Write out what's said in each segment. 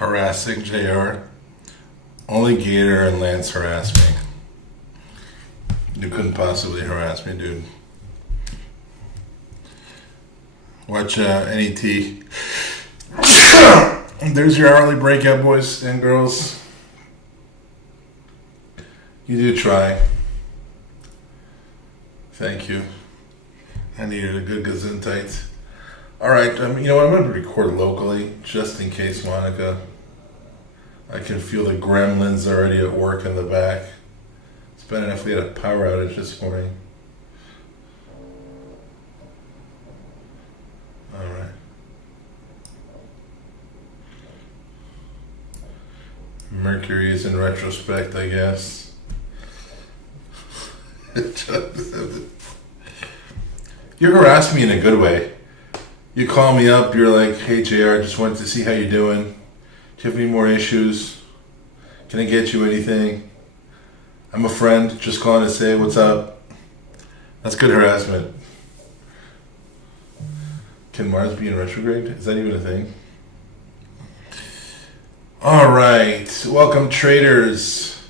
harassing JR. Only Gator and Lance harassed me. You couldn't possibly harass me, dude. Watch NET. There's your hourly breakout, boys and girls. You do try. Thank you. I needed a good gesundheit. Alright, you know what? I'm going to record locally, just in case, Monica. I can feel the gremlins already at work in the back. It's bad enough we had a power outage this morning. Alright. Mercury is in retrospect, I guess. You harass me in a good way. You call me up, you're like, hey JR, just wanted to see how you're doing. Do you have any more issues? Can I get you anything? I'm a friend, just calling to say what's up. That's good harassment. Can Mars be in retrograde? Is that even a thing? Alright, welcome traders.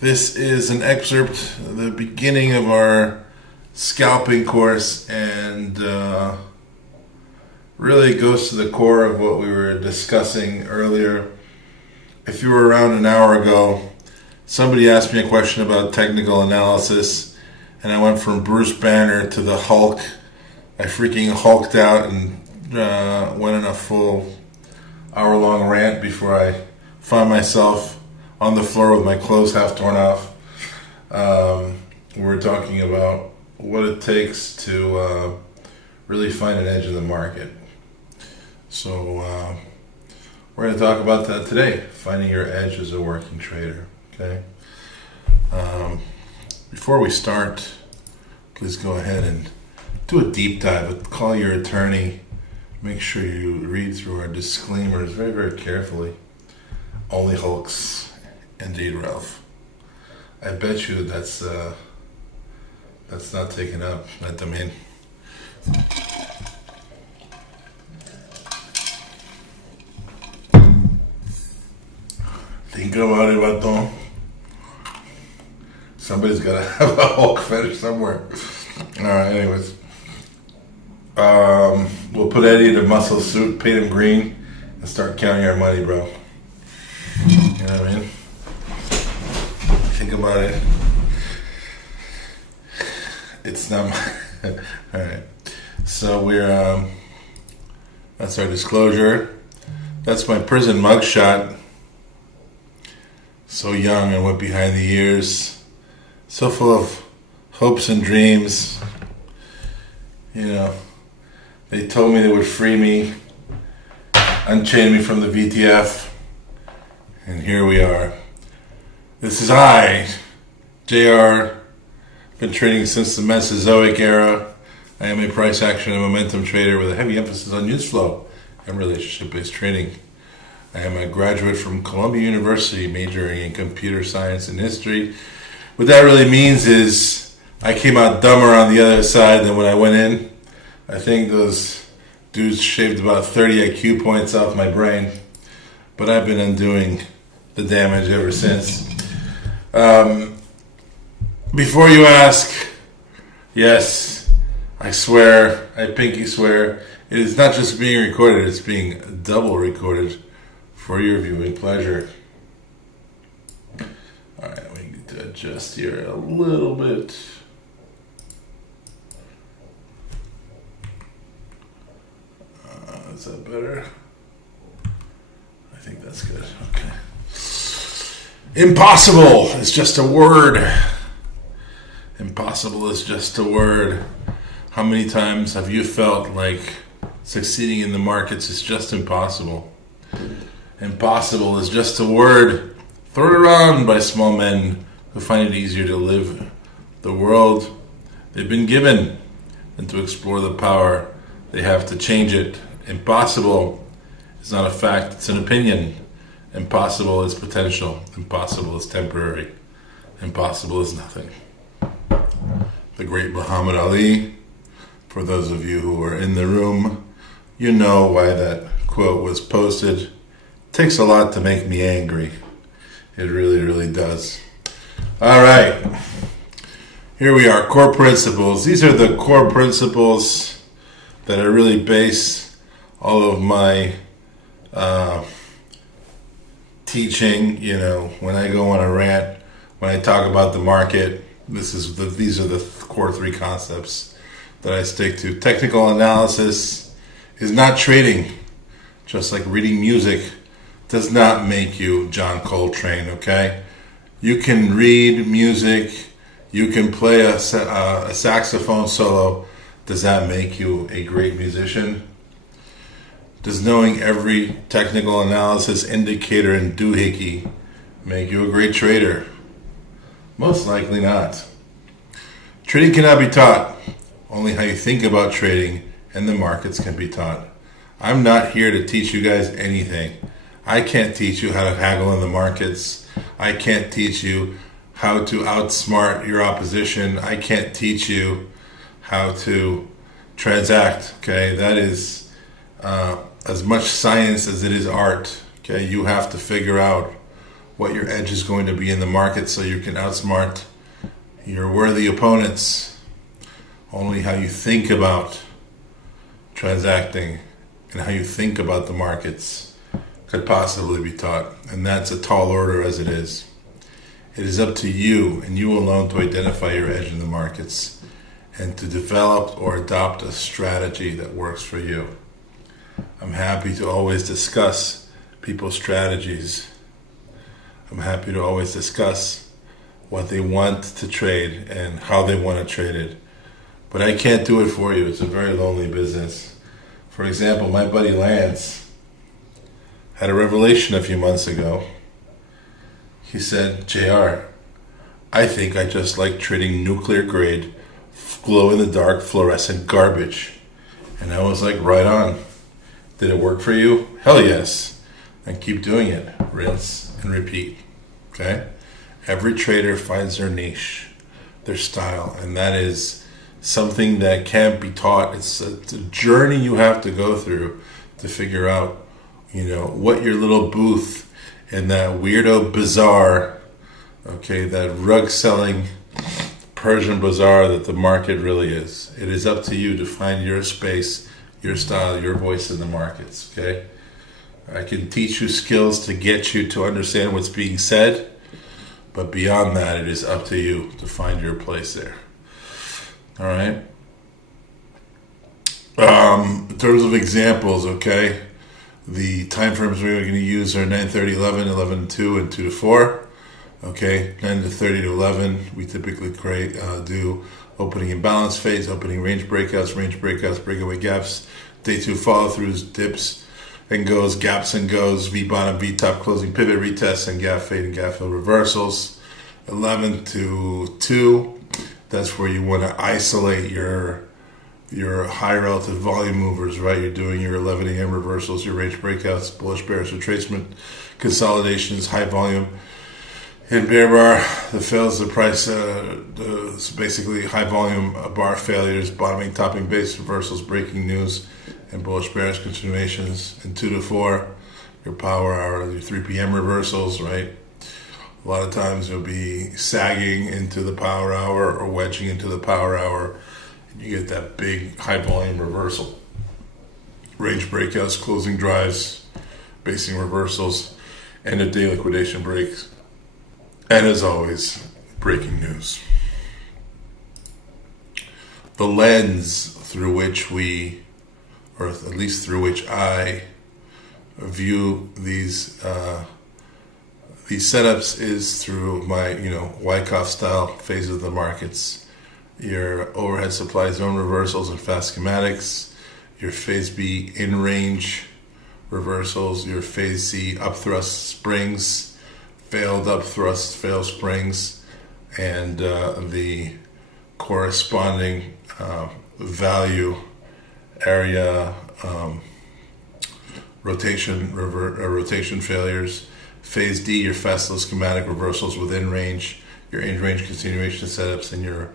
This is an excerpt, the beginning of our scalping course, and really goes to the core of what we were discussing earlier. If you were around an hour ago, somebody asked me a question about technical analysis, and I went from Bruce Banner to the Hulk. I freaking hulked out and went on a full hour-long rant before I found myself on the floor with my clothes half torn off. We were talking about what it takes to really find an edge in the market. So we're going to talk about that today, finding your edge as a working trader. Okay. Before we start, please go ahead and do a deep dive. Call your attorney. Make sure you read through our disclaimers very, very carefully. Only Hulks, indeed, Ralph. I bet you that's not taken up, that domain. Think about it, Baton. Somebody's got to have a Hulk fetish somewhere. Alright, anyways. We'll put Eddie in a muscle suit, paint him green, and start counting our money, bro. You know what I mean? Think about it. It's not my... Alright. So we're... that's our disclosure. That's my prison mugshot. So young and went behind the years. So full of hopes and dreams. You know, they told me they would free me, unchain me from the VTF, and here we are. This is I, JR, been trading since the Mesozoic era. I am a price action and momentum trader with a heavy emphasis on news flow and relationship-based trading. I am a graduate from Columbia University, majoring in computer science and history. What that really means is I came out dumber on the other side than when I went in. I think those dudes shaved about 30 IQ points off my brain, but I've been undoing the damage ever since. Before you ask, yes, I swear, I pinky swear, it is not just being recorded, it's being double recorded for your viewing pleasure. Alright, we need to adjust here a little bit. Is that better? I think that's good. Okay. Impossible is just a word. Impossible is just a word. How many times have you felt like succeeding in the markets is just impossible? Impossible is just a word thrown around by small men who find it easier to live the world they've been given than to explore the power they have to change it. Impossible is not a fact, it's an opinion. Impossible is potential. Impossible is temporary. Impossible is nothing. The great Muhammad Ali, for those of you who are in the room, you know why that quote was posted. takes a lot to make me angry. It really, really does. All right. Here we are, core principles. These are the core principles that I really base all of my teaching. When I go on a rant, when I talk about the market, these are the core three concepts that I stick to. Technical analysis is not trading. Just like reading music does not make you John Coltrane, okay? You can read music, you can play a saxophone solo. Does that make you a great musician? Does knowing every technical analysis indicator and doohickey make you a great trader? Most likely not. Trading cannot be taught. Only how you think about trading and the markets can be taught. I'm not here to teach you guys anything. I can't teach you how to haggle in the markets. I can't teach you how to outsmart your opposition. I can't teach you how to transact. Okay, that is as much science as it is art. Okay, you have to figure out what your edge is going to be in the market so you can outsmart your worthy opponents. Only how you think about transacting and how you think about the markets could possibly be taught. And that's a tall order as it is. It is up to you and you alone to identify your edge in the markets and to develop or adopt a strategy that works for you. I'm happy to always discuss people's strategies. I'm happy to always discuss what they want to trade and how they want to trade it. But I can't do it for you. It's a very lonely business. For example, my buddy Lance had a revelation a few months ago. He said, JR, I think I just like trading nuclear grade, glow-in-the-dark fluorescent garbage. And I was like, right on. Did it work for you? Hell yes. And keep doing it. Rinse and repeat. Okay? Every trader finds their niche, their style, and that is something that can't be taught. It's a journey you have to go through to figure out, what your little booth in that weirdo bazaar, okay, that rug selling Persian bazaar that the market really is. It is up to you to find your space, your style, your voice in the markets, okay? I can teach you skills to get you to understand what's being said, but beyond that, it is up to you to find your place there. All right? In terms of examples, okay, the time frames we're going to use are 9:30, 11, 11 to 2, and 2 to 4. Okay, 9 to 30 to 11, we typically do opening and balance phase, opening range breakouts, breakaway gaps, day 2 follow-throughs, dips and goes, gaps and goes, V bottom, V top, closing pivot, retests, and gap fade and gap fill reversals. 11 to 2, that's where you want to isolate your high relative volume movers, right? You're doing your 11 a.m. reversals, your range breakouts, bullish bearish retracement, consolidations, high volume. In bear bar, the fails, the price, it's basically high volume bar failures, bottoming, topping base reversals, breaking news, and bullish bearish continuations. In 2 to 4, your power hour, your 3 p.m. reversals, right? A lot of times you'll be sagging into the power hour or wedging into the power hour. And you get that big high volume reversal. Range breakouts, closing drives, basing reversals, end of day liquidation breaks. And as always, breaking news. The lens through which we, or at least through which I view these setups is through my, Wyckoff style phase of the markets. Your overhead supply zone reversals and fast schematics, your phase B in range reversals, your phase C up thrust springs, failed up thrust, failed springs, and the corresponding value area rotation failures. Phase D, your fast slow schematic reversals within range, your in-range continuation setups, and your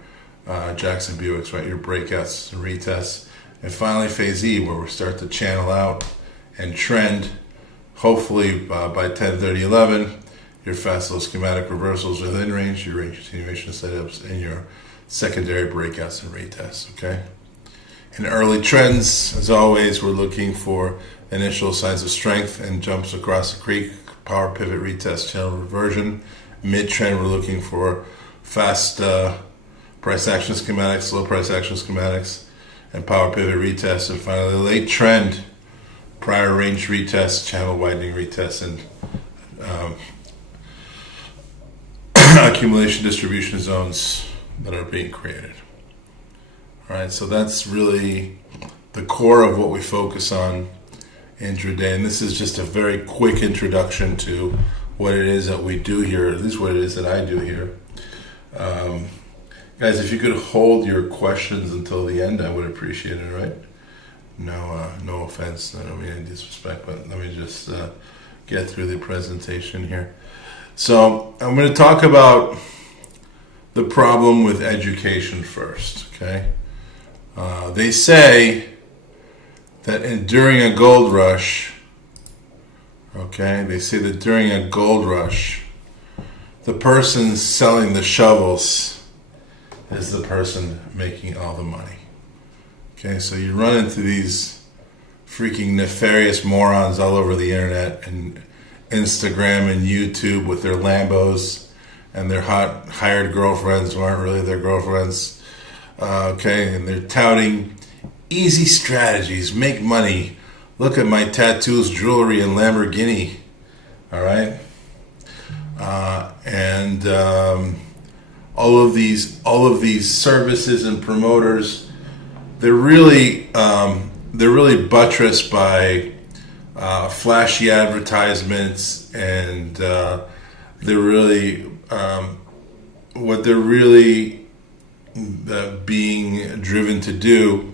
Jackson Buicks, right? Your breakouts and retests. And finally, phase E, where we start to channel out and trend hopefully by 10:30, 11, your fast low schematic reversals within range, your range continuation setups, and your secondary breakouts and retests. Okay. In early trends, as always, we're looking for initial signs of strength and jumps across the creek, power pivot retest, channel reversion. Mid-trend, we're looking for fast price action schematics, low price action schematics, and power pivot retest. And finally, late trend, prior range retest, channel widening retest, and accumulation distribution zones that are being created. All right, so that's really the core of what we focus on intraday, and this is just a very quick introduction to what it is that we do here, at least what it is that I do here. Guys, if you could hold your questions until the end, I would appreciate it, right? No offense, I don't mean any disrespect, but let me just get through the presentation here. So I'm going to talk about the problem with education first, okay? They say that during a gold rush, the person selling the shovels is the person making all the money. Okay, so you run into these freaking nefarious morons all over the internet and Instagram and YouTube with their Lambos and their hot hired girlfriends who aren't really their girlfriends. And they're touting easy strategies, make money. Look at my tattoos, jewelry, and Lamborghini. All right, all of these services and promoters, they're really buttressed by flashy advertisements, and they're really what they're really being driven to do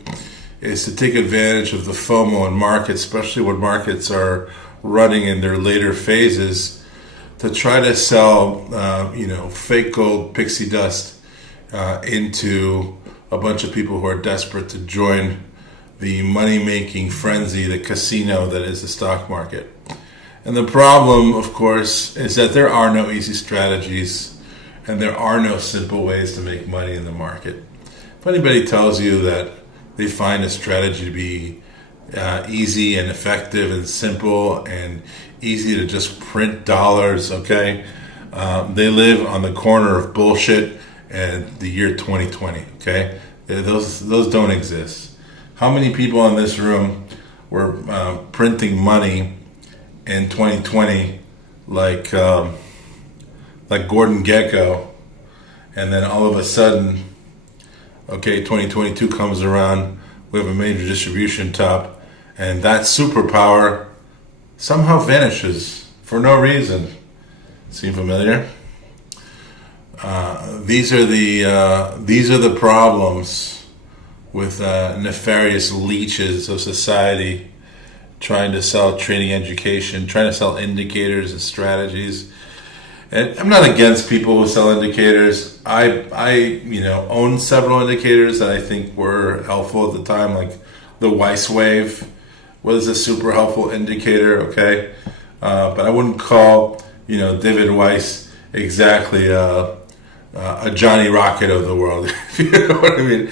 is to take advantage of the FOMO in markets, especially when markets are running in their later phases, to try to sell, fake gold, pixie dust into a bunch of people who are desperate to join the money-making frenzy, the casino that is the stock market. And the problem, of course, is that there are no easy strategies and there are no simple ways to make money in the market. If anybody tells you that they find a strategy to be easy and effective and simple and easy to just print dollars, okay, they live on the corner of bullshit and the year 2020, okay? Those don't exist. How many people in this room were printing money in 2020 like Gordon Gekko, and then all of a sudden, 2022 comes around, we have a major distribution top, and that superpower somehow vanishes for no reason. Seem familiar? These are the problems with nefarious leeches of society trying to sell trading education, trying to sell indicators and strategies. And I'm not against people who sell indicators. I own several indicators that I think were helpful at the time, like the Weiss wave was a super helpful indicator, okay? But I wouldn't call, David Weiss exactly a Johnny Rocket of the world, if you know what I mean.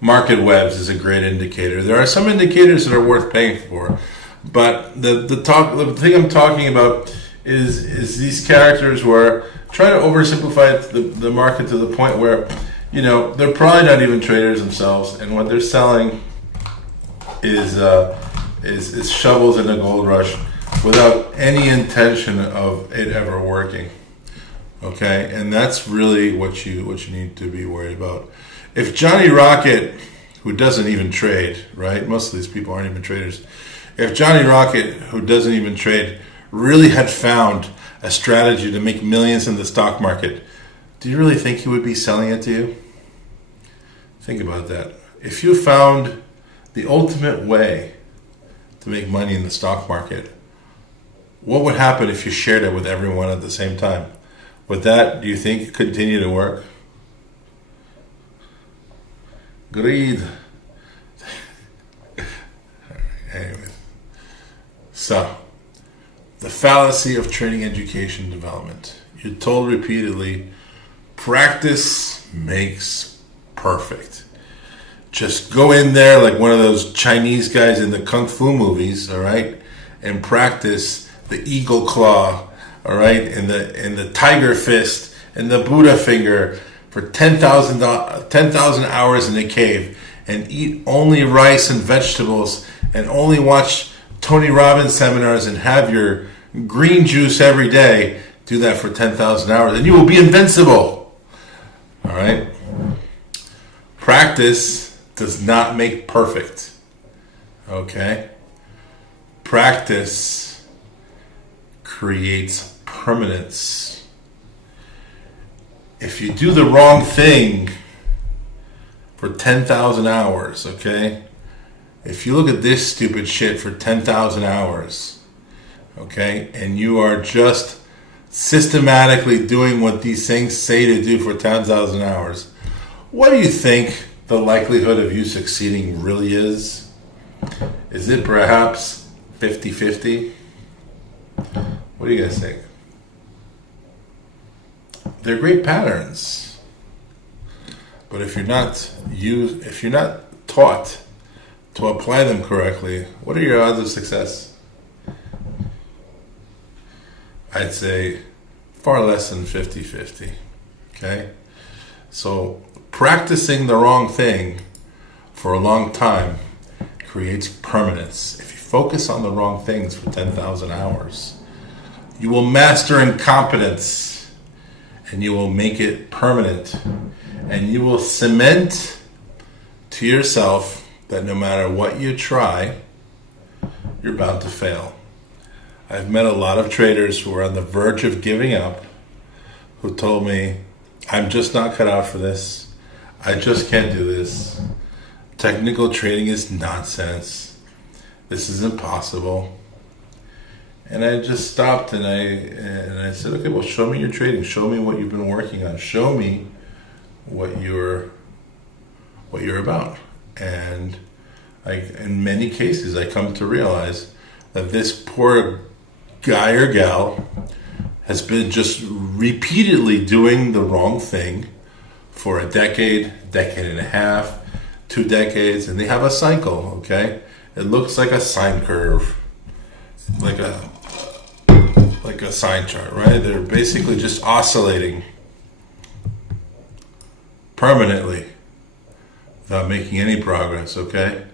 Market webs is a great indicator. There are some indicators that are worth paying for, but the thing I'm talking about is these characters where try to oversimplify the market to the point where, they're probably not even traders themselves, and what they're selling is shovels in a gold rush without any intention of it ever working. Okay, and that's really what you need to be worried about. If Johnny Rocket, who doesn't even trade, right? Most of these people aren't even traders. If Johnny Rocket, who doesn't even trade, really had found a strategy to make millions in the stock market, do you really think he would be selling it to you? Think about that. If you found the ultimate way to make money in the stock market, what would happen if you shared it with everyone at the same time? Would that, do you think, continue to work? Greed. Anyway, So, the fallacy of trading education development. You're told repeatedly, practice makes perfect. Just go in there like one of those Chinese guys in the Kung Fu movies, all right, and practice the eagle claw, all right, and the tiger fist and the Buddha finger for 10,000 hours in a cave, and eat only rice and vegetables, and only watch Tony Robbins seminars and have your green juice every day. Do that for 10,000 hours, and you will be invincible. All right? Practice does not make perfect. Okay? Practice creates permanence. If you do the wrong thing for 10,000 hours, okay? If you look at this stupid shit for 10,000 hours, okay, and you are just systematically doing what these things say to do for 10,000 hours, what do you think the likelihood of you succeeding really is? Is it perhaps 50-50? What do you guys think? They're great patterns, but if you're not taught to apply them correctly, what are your odds of success? I'd say far less than 50-50. Okay? So practicing the wrong thing for a long time creates permanence. If you focus on the wrong things for 10,000 hours, you will master incompetence, and you will make it permanent, and you will cement to yourself that no matter what you try, you're bound to fail. I've met a lot of traders who are on the verge of giving up, who told me, I'm just not cut out for this. I just can't do this. Technical trading is nonsense. This is impossible. And I just stopped and I said, okay, well, show me your trading. Show me what you've been working on. Show me what you're about. And in many cases, I come to realize that this poor guy or gal has been just repeatedly doing the wrong thing for a decade and a half, 2 decades, and they have a cycle, okay? It looks like a sine curve, like a sine chart, right? They're basically just oscillating permanently without making any progress, okay?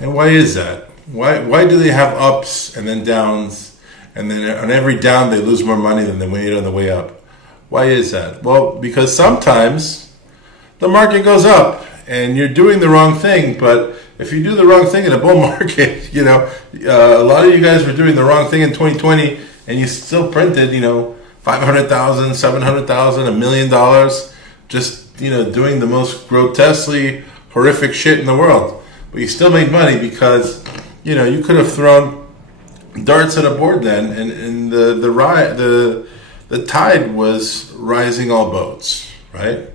And why is that? Why do they have ups and then downs, and then on every down they lose more money than they made on the way up? Why is that? Well, because sometimes the market goes up and you're doing the wrong thing, but if you do the wrong thing in a bull market, a lot of you guys were doing the wrong thing in 2020 and you still printed, $500,000, $700,000, $1 million, just, doing the most grotesquely horrific shit in the world. But you still made money because, you could have thrown darts at a board then, and the tide was rising all boats, right?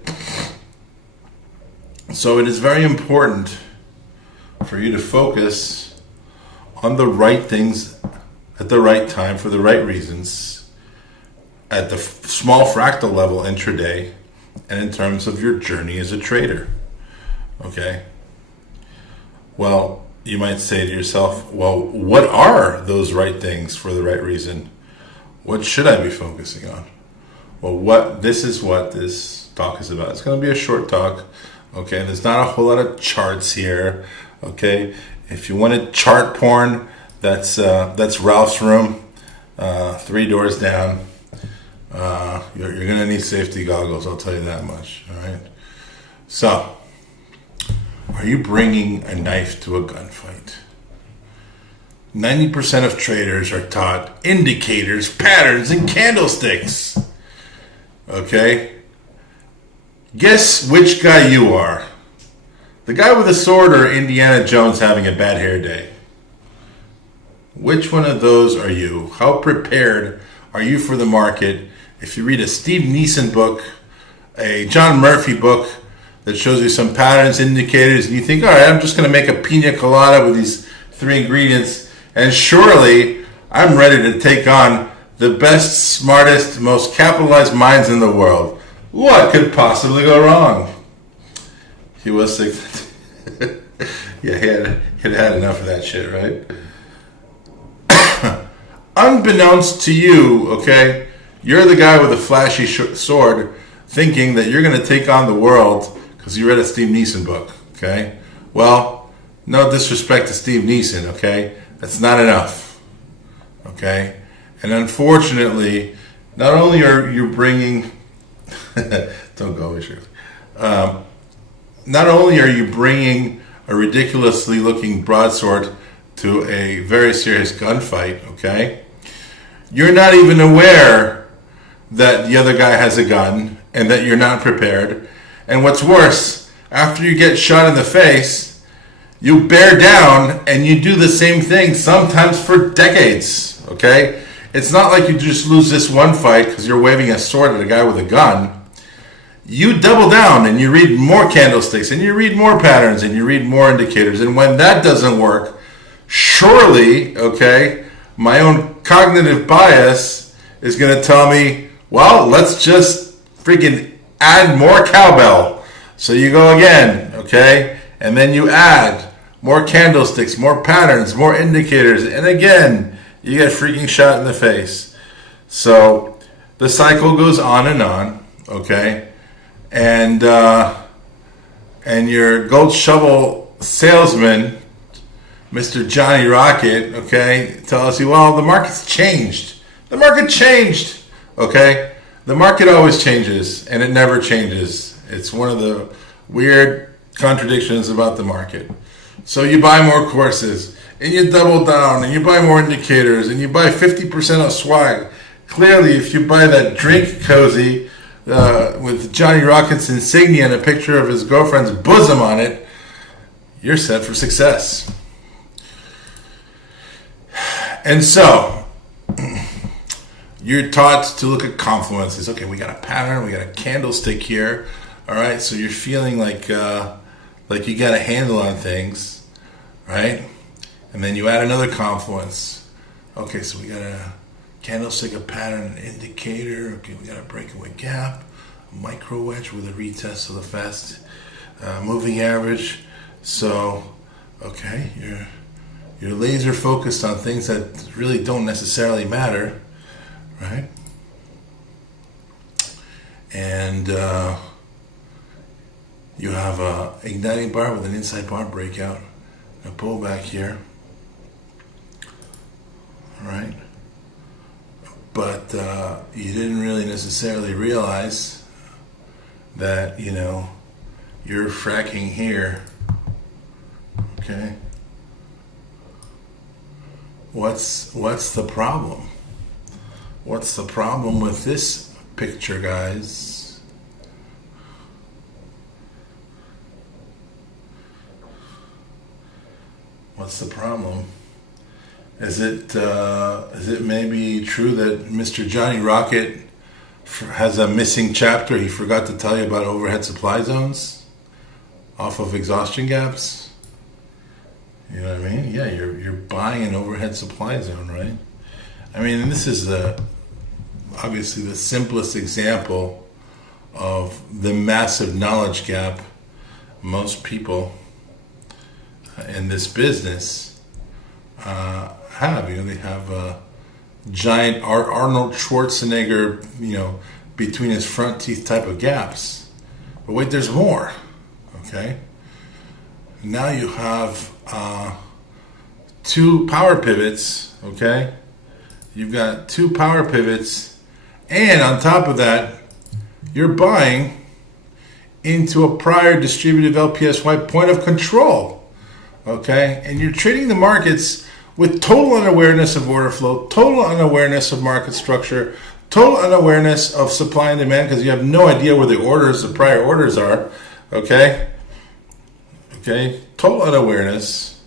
So it is very important for you to focus on the right things at the right time for the right reasons at the small fractal level intraday and in terms of your journey as a trader. Okay? Well, you might say to yourself, well, what are those right things for the right reason? What should I be focusing on? Well, this is what this talk is about. It's going to be a short talk. Okay, there's not a whole lot of charts here. Okay, if you wanted chart porn, that's Ralph's room, 3 doors down. You're gonna need safety goggles. I'll tell you that much. All right. So, are you bringing a knife to a gunfight? 90% of traders are taught indicators, patterns, and candlesticks. Okay. Guess which guy you are. The guy with a sword or Indiana Jones having a bad hair day? Which one of those are you? How prepared are you for the market? If you read a Steve Neeson book, a John Murphy book that shows you some patterns, indicators, and you think, all right, I'm just going to make a pina colada with these three ingredients, and surely I'm ready to take on the best, smartest, most capitalized minds in the world. What could possibly go wrong? He was sick. Yeah, he had enough of that shit, right? Unbeknownst to you, okay, you're the guy with a flashy sword thinking that you're going to take on the world because you read a Steve Neeson book, okay? Well, no disrespect to Steve Neeson, okay? That's not enough, okay? And unfortunately, not only are you bringing... don't go, Shirley. Not only are you bringing a ridiculously looking broadsword to a very serious gunfight, okay? You're not even aware that the other guy has a gun and that you're not prepared. And what's worse, after you get shot in the face, you bear down and you do the same thing, sometimes for decades, okay? It's not like you just lose this one fight because you're waving a sword at a guy with a gun. You double down and you read more candlesticks and you read more patterns and you read more indicators. And when that doesn't work, surely, okay, my own cognitive bias is going to tell me, well, let's just freaking add more cowbell. So you go again, okay, and then you add more candlesticks, more patterns, more indicators, and again, you get freaking shot in the face. So the cycle goes on, okay? And your gold shovel salesman, Mr. Johnny Rocket, okay, tells you, well, the market's changed. The market changed, okay? The market always changes, and it never changes. It's one of the weird contradictions about the market. So you buy more courses, and you double down, and you buy more indicators, and you buy 50% of swag. Clearly, if you buy that drink cozy with Johnny Rocket's insignia and a picture of his girlfriend's bosom on it, you're set for success. And so, you're taught to look at confluences. Okay, we got a pattern, we got a candlestick here. All right, so you're feeling like you got a handle on things, right? And then you add another confluence. Okay, so we got a candlestick, a pattern, an indicator. Okay, we got a breakaway gap, a micro wedge with a retest of the fast moving average. So, okay, you're laser focused on things that really don't necessarily matter, right? And you have a igniting bar with an inside bar breakout, a pullback here, all right? But you didn't really necessarily realize that, you're fracking here, okay? What's the problem? What's the problem with this picture, guys? What's the problem? Is it maybe true that Mr. Johnny Rocket has a missing chapter? He forgot to tell you about overhead supply zones off of exhaustion gaps. You know what I mean? Yeah, you're buying an overhead supply zone, right? I mean, this is obviously the simplest example of the massive knowledge gap most people in this business have. They have a giant Arnold Schwarzenegger, between his front teeth type of gaps. But wait, there's more. Okay. Now you have two power pivots. Okay. You've got two power pivots, and on top of that, you're buying into a prior distributive LPSY point of control. Okay, and you're trading the markets with total unawareness of order flow, total unawareness of market structure, total unawareness of supply and demand, because you have no idea where the prior orders are. Okay, total unawareness,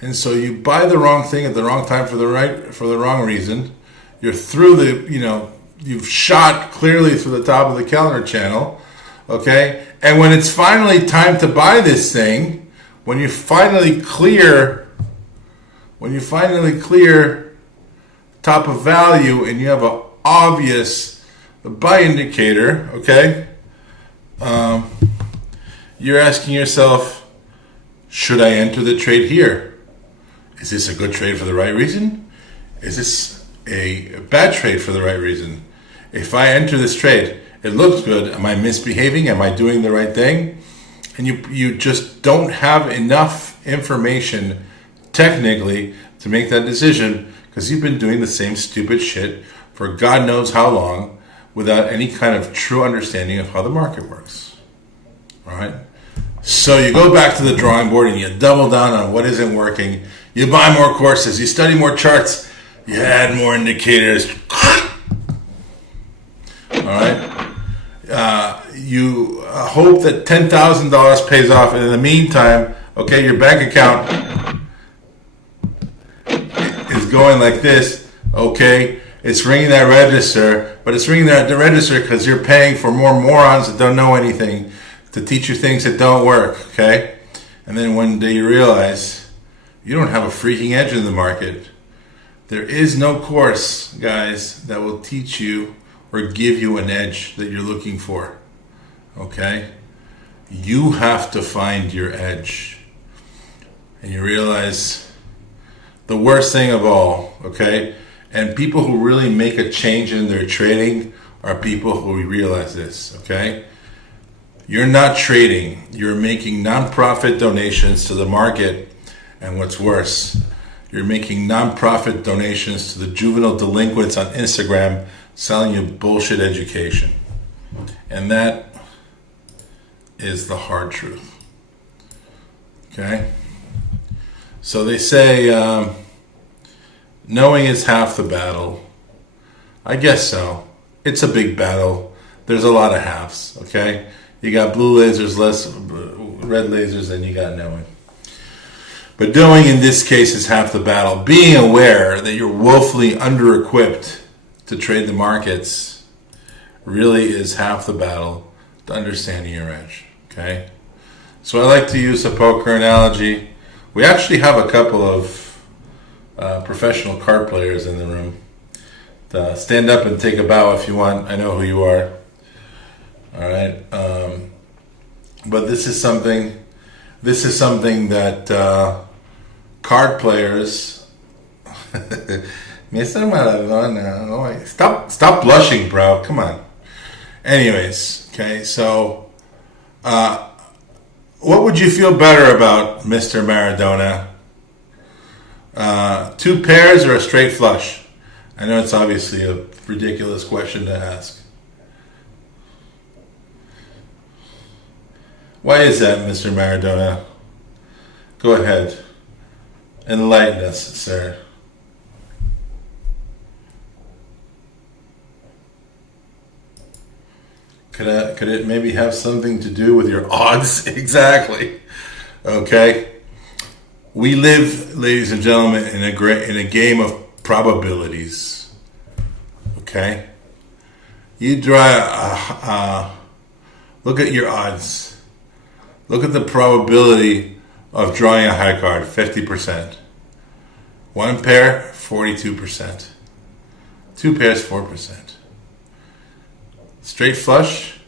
and so you buy the wrong thing at the wrong time for the wrong reason. You're through you've shot clearly through the top of the calendar channel. Okay, and when it's finally time to buy this thing, when you finally clear when you finally clear top of value and you have an obvious buy indicator, okay, you're asking yourself, should I enter the trade here? Is this a good trade for the right reason? Is this a bad trade for the right reason? If I enter this trade, it looks good. Am I misbehaving? Am I doing the right thing? And you just don't have enough information technically to make that decision because you've been doing the same stupid shit for God knows how long without any kind of true understanding of how the market works. All right? So you go back to the drawing board and you double down on what isn't working. You buy more courses. You study more charts. You add more indicators. All right? You hope that $10,000 pays off. And in the meantime, okay, your bank account is going like this. Okay? It's ringing that register. But it's ringing the register because you're paying for more morons that don't know anything to teach you things that don't work, okay? And then one day you realize you don't have a freaking edge in the market. There is no course, guys, that will teach you or give you an edge that you're looking for, okay? You have to find your edge. And you realize the worst thing of all, okay? And people who really make a change in their trading are people who realize this, okay? You're not trading. You're making nonprofit donations to the market. And what's worse, you're making nonprofit donations to the juvenile delinquents on Instagram selling you bullshit education. And that is the hard truth. Okay? So they say knowing is half the battle. I guess so. It's a big battle. There's a lot of halves, okay? You got blue lasers, less red lasers, than you got knowing. But knowing in this case is half the battle. Being aware that you're woefully under-equipped to trade the markets really is half the battle to understanding your edge. Okay? So I like to use a poker analogy. We actually have a couple of professional card players in the room. Stand up and take a bow if you want. I know who you are. All right, but this is something that card players. Mr. Maradona, stop blushing, bro. Come on. Anyways, okay. So, what would you feel better about, Mr. Maradona? 2 pairs or a straight flush? I know it's obviously a ridiculous question to ask. Why is that, Mr. Maradona? Go ahead. Enlighten us, sir. Could it maybe have something to do with your odds? Exactly. Okay. We live, ladies and gentlemen, in a game of probabilities. Okay. You draw. Look at your odds. Look at the probability of drawing a high card, 50%. 1 pair, 42%. 2 pairs, 4%. Straight flush,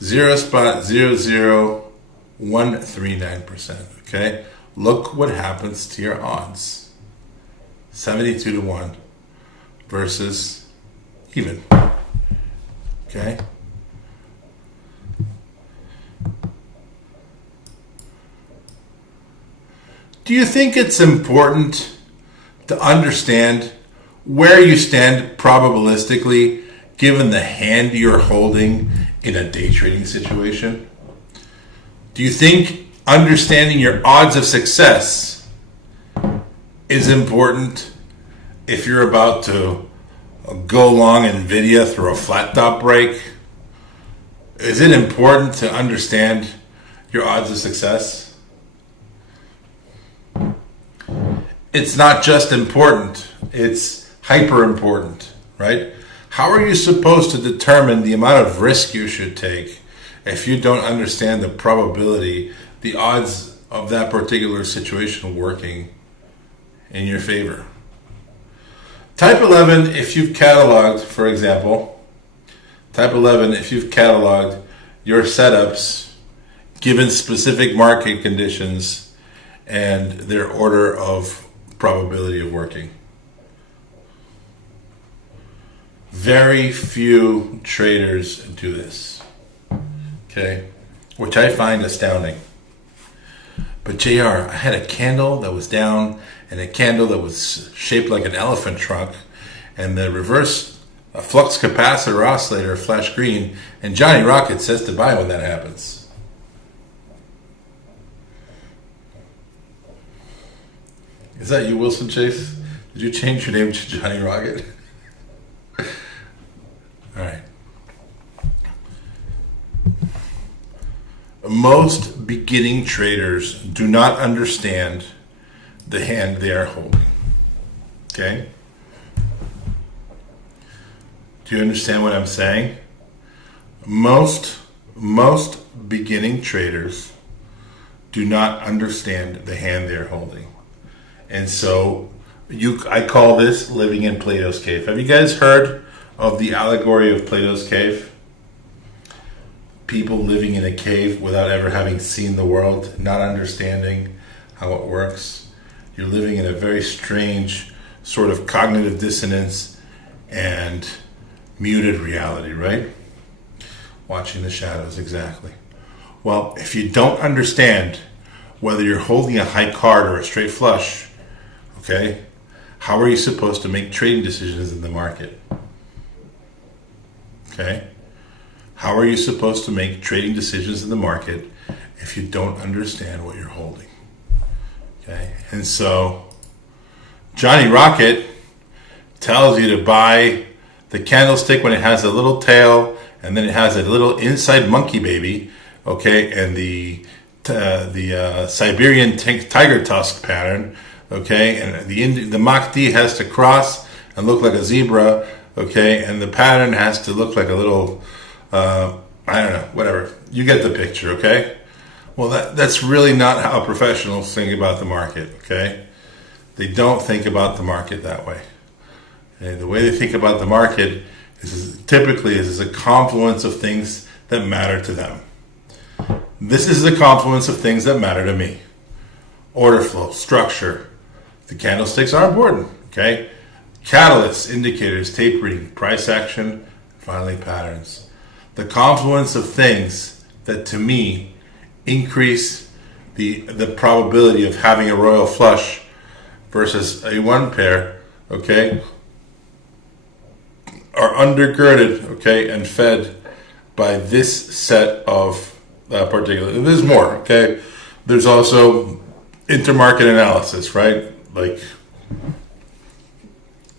0.00139%. Okay? Look what happens to your odds. 72 to 1 versus even. Okay? Do you think it's important to understand where you stand probabilistically given the hand you're holding in a day trading situation? Do you think understanding your odds of success is important if you're about to go long NVIDIA through a flat top break? Is it important to understand your odds of success? It's not just important, it's hyper important, right? How are you supposed to determine the amount of risk you should take if you don't understand the probability, the odds of that particular situation working in your favor. Type 11, if you've cataloged, for example, Type 11, if you've cataloged your setups given specific market conditions and their order of probability of working. Very few traders do this, okay, which I find astounding. But JR, I had a candle that was down and a candle that was shaped like an elephant trunk, and the reverse flux capacitor oscillator flashed green, and Johnny Rocket says to buy when that happens. Is that you, Wilson Chase? Did you change your name to Johnny Rocket? All right. Most beginning traders do not understand the hand they are holding. Okay? Do you understand what I'm saying? Most beginning traders do not understand the hand they're holding. And so I call this living in Plato's cave. Have you guys heard of the allegory of Plato's cave? People living in a cave without ever having seen the world, not understanding how it works. You're living in a very strange sort of cognitive dissonance and muted reality, right? Watching the shadows, exactly. Well, if you don't understand whether you're holding a high card or a straight flush, okay, how are you supposed to make trading decisions in the market? Okay? How are you supposed to make trading decisions in the market if you don't understand what you're holding? Okay? And so Johnny Rocket tells you to buy the candlestick when it has a little tail and then it has a little inside monkey baby, okay, and the Siberian tiger tusk pattern, okay, and the Mach D has to cross and look like a zebra, okay, and the pattern has to look like a little, I don't know, whatever. You get the picture, okay? Well, that's really not how professionals think about the market, okay? They don't think about the market that way. And the way they think about the market is typically is a confluence of things that matter to them. This is the confluence of things that matter to me. Order flow, structure. The candlesticks are important, okay? Catalysts, indicators, tape reading, price action, finally patterns. The confluence of things that to me increase the probability of having a royal flush versus a one pair, okay, are undergirded, okay, and fed by this set of particular. There's more, okay. There's also intermarket analysis, right? Like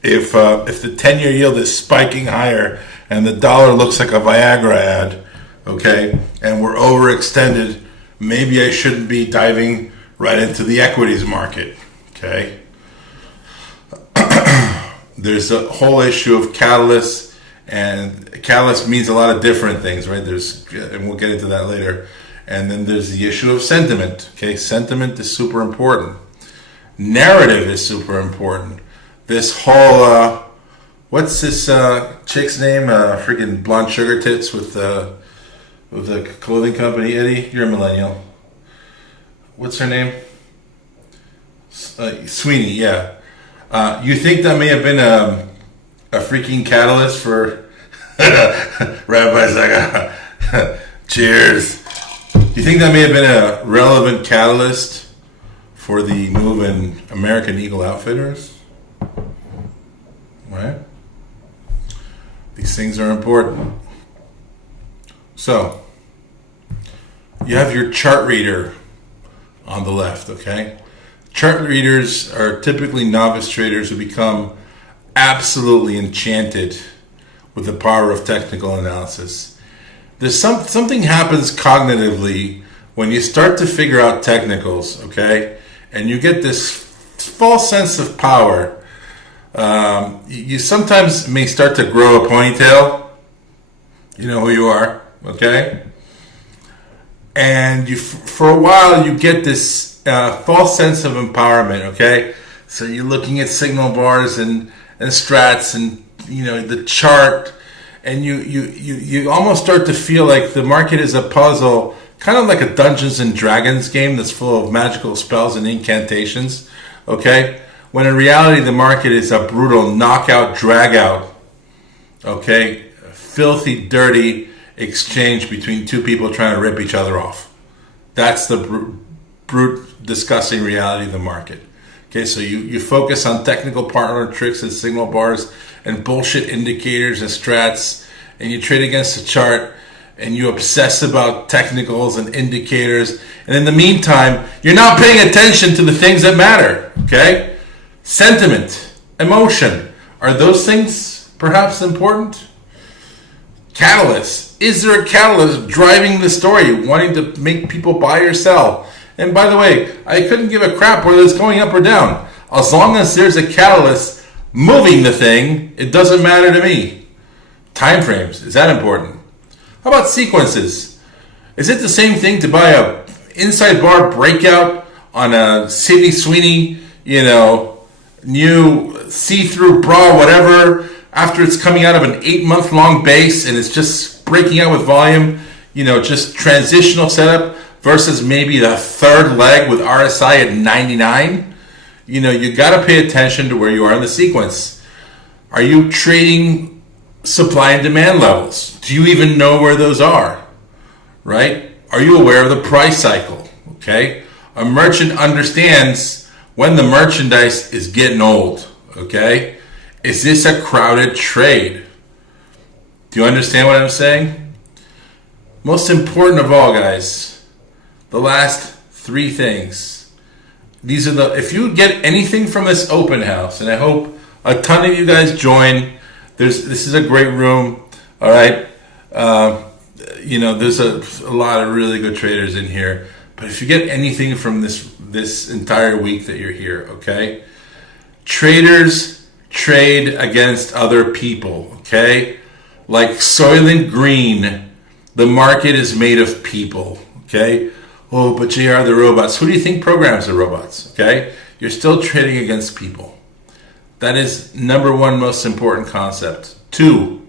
if the 10-year yield is spiking higher and the dollar looks like a Viagra ad, okay, and we're overextended, maybe I shouldn't be diving right into the equities market, okay. There's a whole issue of catalysts, and catalyst means a lot of different things, right? And we'll get into that later. And then there's the issue of sentiment. Okay, sentiment is super important. Narrative is super important. This whole what's this chick's name? Freaking blonde sugar tits with the clothing company. Eddie, you're a millennial. What's her name? Sweeney. Yeah. You think that may have been a freaking catalyst for Rabbi Zaga? Cheers. Do you think that may have been a relevant catalyst for the move in American Eagle Outfitters? Right? These things are important. So, you have your chart reader on the left, okay? Chart readers are typically novice traders who become absolutely enchanted with the power of technical analysis. There's something happens cognitively when you start to figure out technicals, okay? And you get this false sense of power. You sometimes may start to grow a ponytail. You know who you are, okay? And for a while you get this false sense of empowerment, okay? So you're looking at signal bars and strats and the chart, and you almost start to feel like the market is a puzzle, kind of like a Dungeons and Dragons game that's full of magical spells and incantations. Okay, when in reality the market is a brutal knockout, drag out. Okay, filthy, dirty exchange between two people trying to rip each other off. That's the brute, disgusting reality of the market. Okay, so you focus on technical partner tricks and signal bars and bullshit indicators and strats, and you trade against the chart, and you obsess about technicals and indicators, and in the meantime, you're not paying attention to the things that matter. Okay, sentiment, emotion, are those things perhaps important? Catalyst. Is there a catalyst driving the story, wanting to make people buy or sell? And by the way, I couldn't give a crap whether it's going up or down. As long as there's a catalyst moving the thing, it doesn't matter to me. Time frames, is that important? How about sequences? Is it the same thing to buy a inside bar breakout on a Sydney Sweeney, new see-through bra, whatever, after it's coming out of an 8-month long base and it's just breaking out with volume, just transitional setup versus maybe the third leg with RSI at 99? You got to pay attention to where you are in the sequence. Are you trading supply and demand levels? Do you even know where those are? Right? Are you aware of the price cycle? Okay? A merchant understands when the merchandise is getting old. Okay? Is this a crowded trade? Do you understand what I'm saying? Most important of all, guys, the last 3 things. These are if you get anything from this open house, and I hope a ton of you guys join. This is a great room. All right. There's a lot of really good traders in here. But if you get anything from this entire week that you're here, okay? Traders trade against other people, okay? Like Soylent Green, the market is made of people, okay? Oh, but JR, the robots. Who do you think programs the robots, okay? You're still trading against people. That is number 1 most important concept. 2,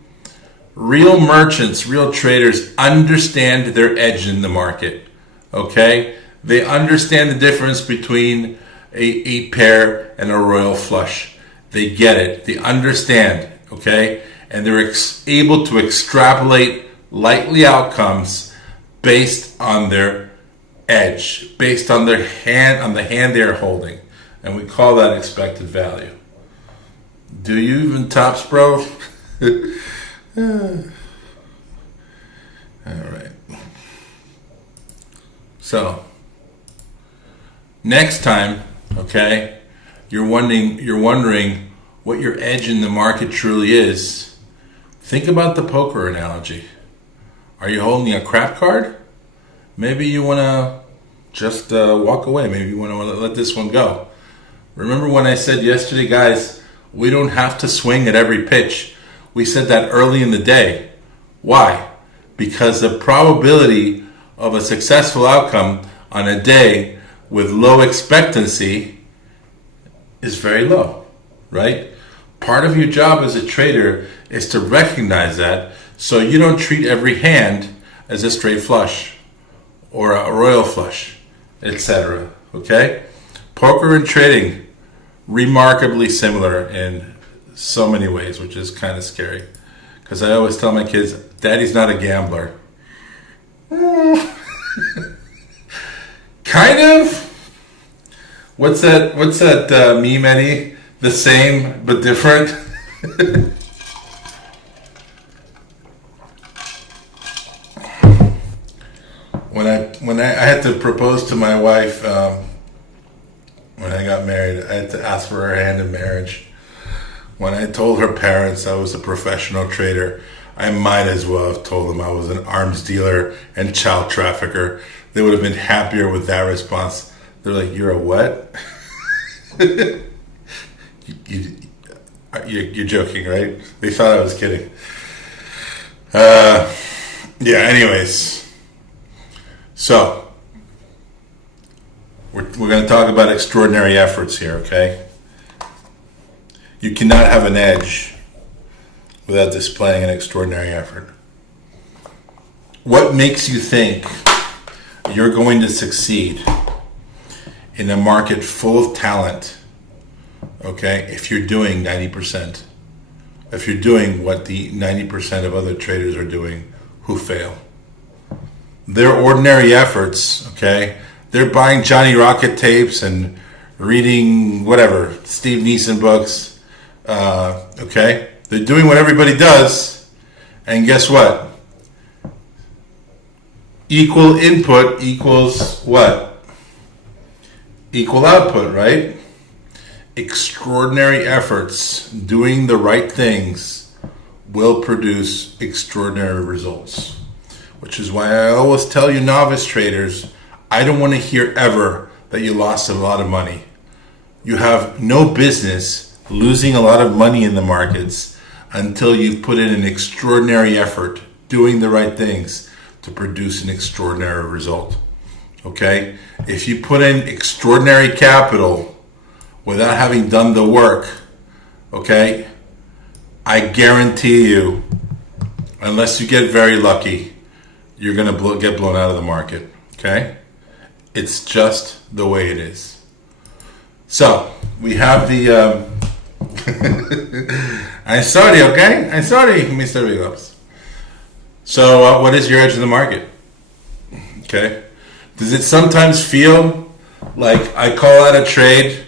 real merchants, real traders understand their edge in the market, okay? They understand the difference between a 8-pair and a royal flush. They get it. They understand, okay? And they're able to extrapolate likely outcomes based on their edge, based on their hand, on the hand they're holding. And we call that expected value. Do you even tops, bro? All right. So, next time, okay, you're wondering what your edge in the market truly is. Think about the poker analogy. Are you holding a crap card? Maybe you want to just walk away. Maybe you want to let this one go. Remember when I said yesterday, guys, we don't have to swing at every pitch. We said that early in the day. Why? Because the probability of a successful outcome on a day with low expectancy is very low, right? Part of your job as a trader is to recognize that so you don't treat every hand as a straight flush or a royal flush, etc. Okay? Poker and trading, remarkably similar in so many ways, which is kind of scary. Because I always tell my kids, Daddy's not a gambler. Kind of. What's that meme, Eddie? The same but different. When I had to propose to my wife when I got married, I had to ask for her hand in marriage. When I told her parents I was a professional trader, I might as well have told them I was an arms dealer and child trafficker. They would have been happier with that response. They're like, "You're a what?" You're joking, right? They thought I was kidding. Anyways. So, we're going to talk about extraordinary efforts here, okay? You cannot have an edge without displaying an extraordinary effort. What makes you think you're going to succeed in a market full of talent, okay, if you're doing 90%? If you're doing what the 90% of other traders are doing who fail. Their ordinary efforts, okay, they're buying Johnny Rocket tapes and reading whatever, Steve Neeson books, okay? They're doing what everybody does, and guess what? Equal input equals what? Equal output, right? Extraordinary efforts, doing the right things, will produce extraordinary results. Which is why I always tell you novice traders, I don't want to hear ever that you lost a lot of money. You have no business losing a lot of money in the markets until you've put in an extraordinary effort, doing the right things to produce an extraordinary result. Okay? If you put in extraordinary capital without having done the work, okay, I guarantee you, unless you get very lucky, you're going to get blown out of the market. Okay? It's just the way it is. So, we have the... I'm sorry, okay? I'm sorry, Mr. Williams. So, what is your edge in the market? Okay? Does it sometimes feel like I call out a trade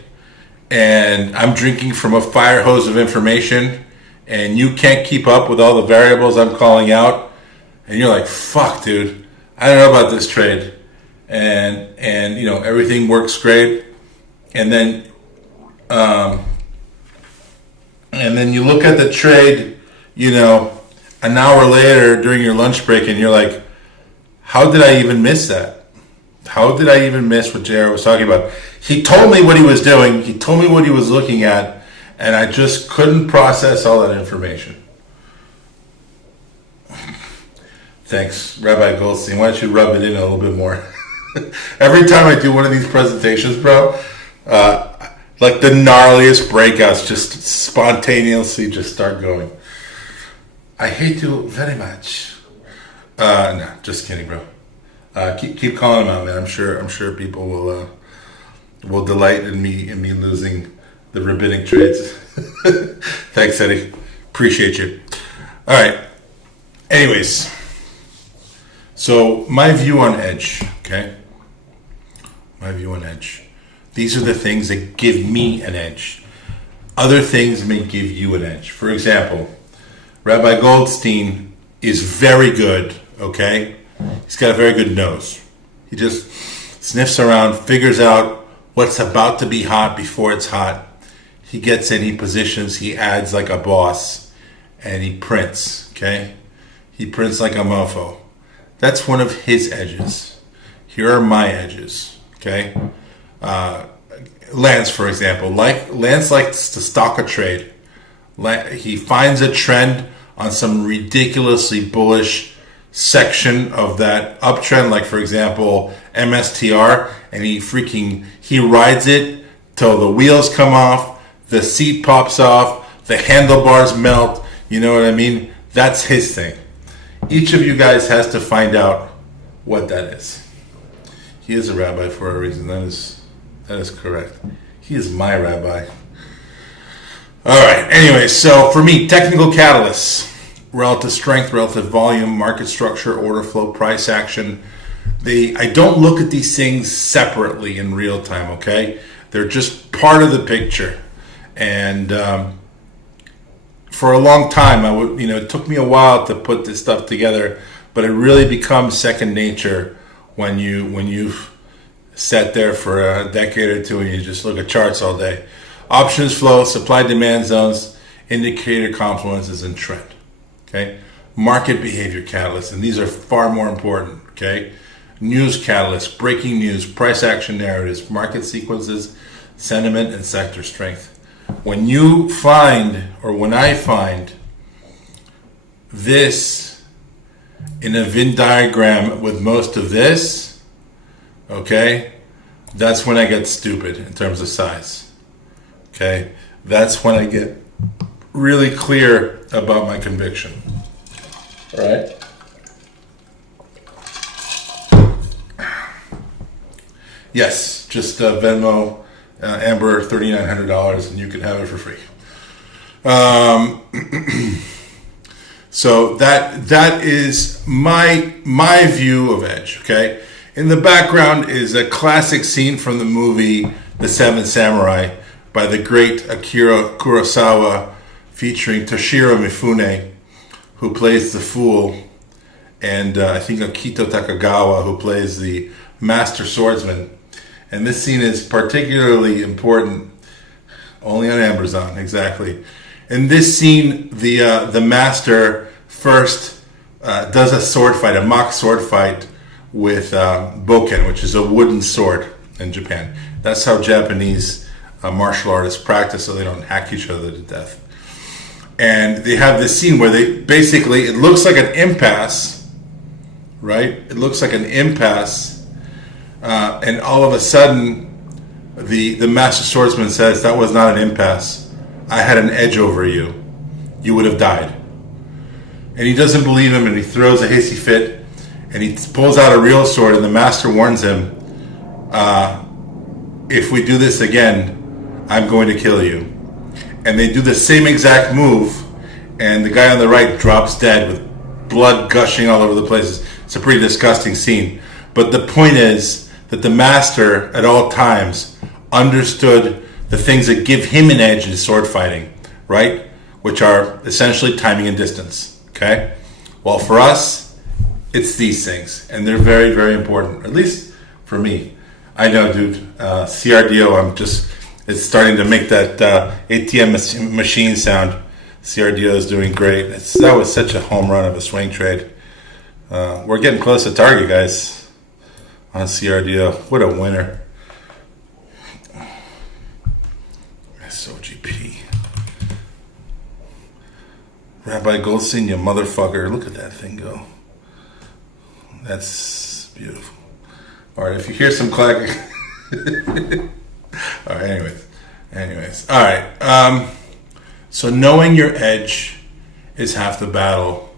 and I'm drinking from a fire hose of information and you can't keep up with all the variables I'm calling out? And you're like, fuck, dude, I don't know about this trade. And you know, everything works great. And then you look at the trade, you know, an hour later during your lunch break, and you're like, how did I even miss that? How did I even miss what JR was talking about? He told me what he was doing. He told me what he was looking at, and I just couldn't process all that information. Thanks, Rabbi Goldstein. Why don't you rub it in a little bit more? Every time I do one of these presentations, bro, like the gnarliest breakouts just spontaneously just start going. I hate you very much. No, just kidding, bro. Keep calling them out, man. I'm sure people will delight in me losing the rabbinic trades. Thanks, Eddie. Appreciate you. All right. Anyways, so my view on edge, okay? My view on edge. These are the things that give me an edge. Other things may give you an edge. For example, Rabbi Goldstein is very good, okay? He's got a very good nose. He just sniffs around, figures out what's about to be hot before it's hot. He gets in, he positions, he adds like a boss, and he prints, okay? He prints like a mofo. That's one of his edges. Here are my edges, okay? Lance, for example, Lance likes to stock a trade. He finds a trend on some ridiculously bullish section of that uptrend, like for example MSTR, and he rides it till the wheels come off, the seat pops off, the handlebars melt. You know what I mean? That's his thing. Each of you guys has to find out what that is. He is a rabbi for a reason. That is correct. He is my rabbi. All right. Anyway, so for me, technical catalysts: relative strength, relative volume, market structure, order flow, price action. I don't look at these things separately in real time. Okay, they're just part of the picture. And for a long time, it took me a while to put this stuff together, but it really becomes second nature when you've sat there for a decade or two and you just look at charts all day. Options flow, supply demand zones, indicator confluences, and trend. Okay, market behavior catalysts, and these are far more important. Okay, news catalysts, breaking news, price action narratives, market sequences, sentiment, and sector strength. When you find, or when I find this in a Venn diagram with most of this, okay, that's when I get stupid in terms of size. Okay, that's when I get really clear about my conviction. All right? Yes, just Venmo Amber $3,900 and you can have it for free. So that is my view of Edge. Okay, in the background is a classic scene from the movie The Seven Samurai by the great Akira Kurosawa, featuring Toshiro Mifune, who plays the fool, and I think Akito Takagawa, who plays the master swordsman. And this scene is particularly important, only on Amazon, exactly. In this scene, the master first does a sword fight, a mock sword fight with boken, which is a wooden sword in Japan. That's how Japanese martial artists practice, so they don't hack each other to death. And they have this scene where they basically, it looks like an impasse, right? It looks like an impasse. And all of a sudden, the master swordsman says, "That was not an impasse. I had an edge over you. You would have died." And he doesn't believe him, and he throws a hissy fit, and he pulls out a real sword, and the master warns him, "If we do this again, I'm going to kill you." And they do the same exact move, and the guy on the right drops dead with blood gushing all over the place. It's a pretty disgusting scene. But the point is that the master at all times understood the things that give him an edge in sword fighting, right? Which are essentially timing and distance, okay? Well, for us, it's these things, and they're very, very important, at least for me. I know, dude, CRDO, it's starting to make that ATM machine sound. CRDO is doing great. That was such a home run of a swing trade. We're getting close to target, guys. On CRDO. What a winner. SOGP. Rabbi Goldstein, you motherfucker. Look at that thing go. That's beautiful. Alright, if you hear some clacking. Alright, anyways. Alright. So knowing your edge is half the battle.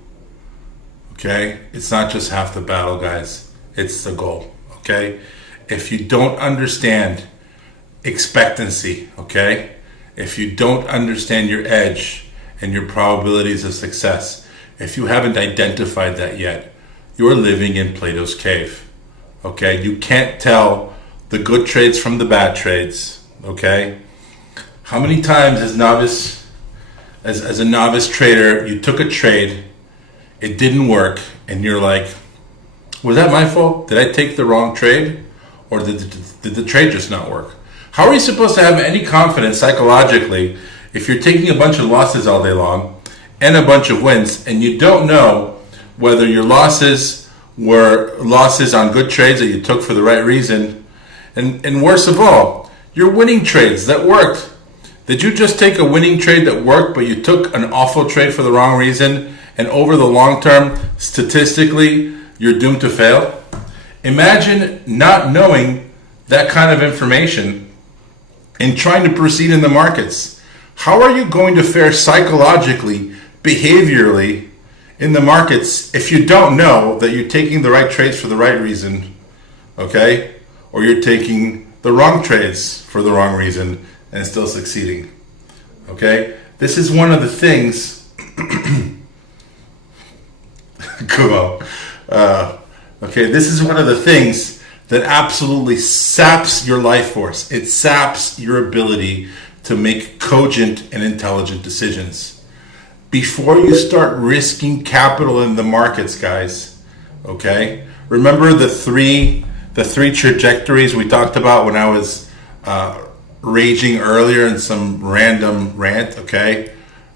Okay? It's not just half the battle, guys. It's the goal. Okay, if you don't understand expectancy, okay, if you don't understand your edge and your probabilities of success, if you haven't identified that yet, you're living in Plato's cave. Okay, you can't tell the good trades from the bad trades. Okay, how many times as a novice trader, you took a trade, it didn't work, and you're like, was that my fault? Did I take the wrong trade? Or did the trade just not work? How are you supposed to have any confidence psychologically if you're taking a bunch of losses all day long and a bunch of wins, and you don't know whether your losses were losses on good trades that you took for the right reason, and worst of all, your winning trades that worked. Did you just take a winning trade that worked, but you took an awful trade for the wrong reason, and over the long term, statistically, you're doomed to fail? Imagine not knowing that kind of information and trying to proceed in the markets. How are you going to fare psychologically, behaviorally in the markets if you don't know that you're taking the right trades for the right reason, okay? Or you're taking the wrong trades for the wrong reason and still succeeding, okay? This is one of the things... Come on. Okay, this is one of the things that absolutely saps your life force. It saps your ability to make cogent and intelligent decisions. Before you start risking capital in the markets, guys, okay? Remember the three trajectories we talked about when I was raging earlier in some random rant, okay?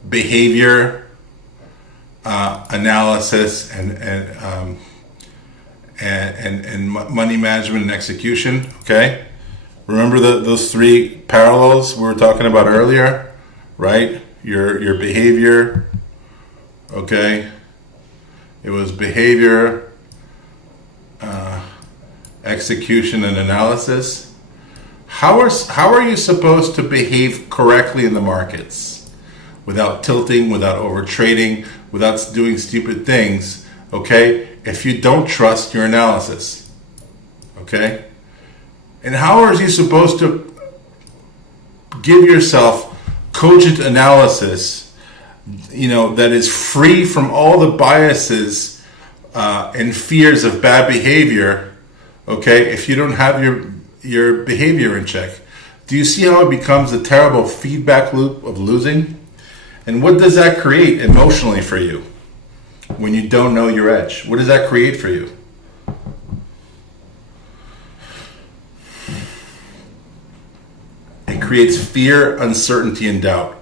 Behavior, analysis, and money management and execution, okay? Remember those three parallels we were talking about earlier, right? Your behavior, okay? It was behavior, execution, and analysis. How are you supposed to behave correctly in the markets? without tilting, without over trading, without doing stupid things, okay, if you don't trust your analysis, okay? And how are you supposed to give yourself cogent analysis, that is free from all the biases and fears of bad behavior, okay, if you don't have your behavior in check? Do you see how it becomes a terrible feedback loop of losing? And what does that create emotionally for you when you don't know your edge? What does that create for you? It creates fear, uncertainty, and doubt.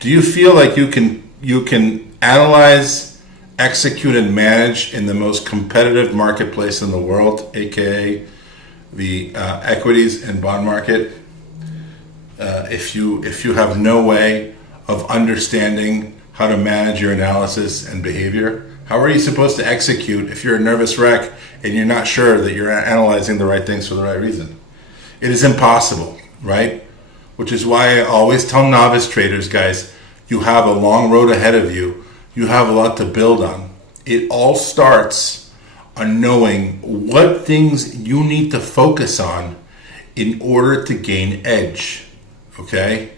Do you feel like you can analyze, execute, and manage in the most competitive marketplace in the world, aka the equities and bond market, if you have no way of understanding how to manage your analysis and behavior? How are you supposed to execute if you're a nervous wreck and you're not sure that you're analyzing the right things for the right reason? It is impossible, right? Which is why I always tell novice traders, guys, you have a long road ahead of you. You have a lot to build on. It all starts on knowing what things you need to focus on in order to gain edge, okay?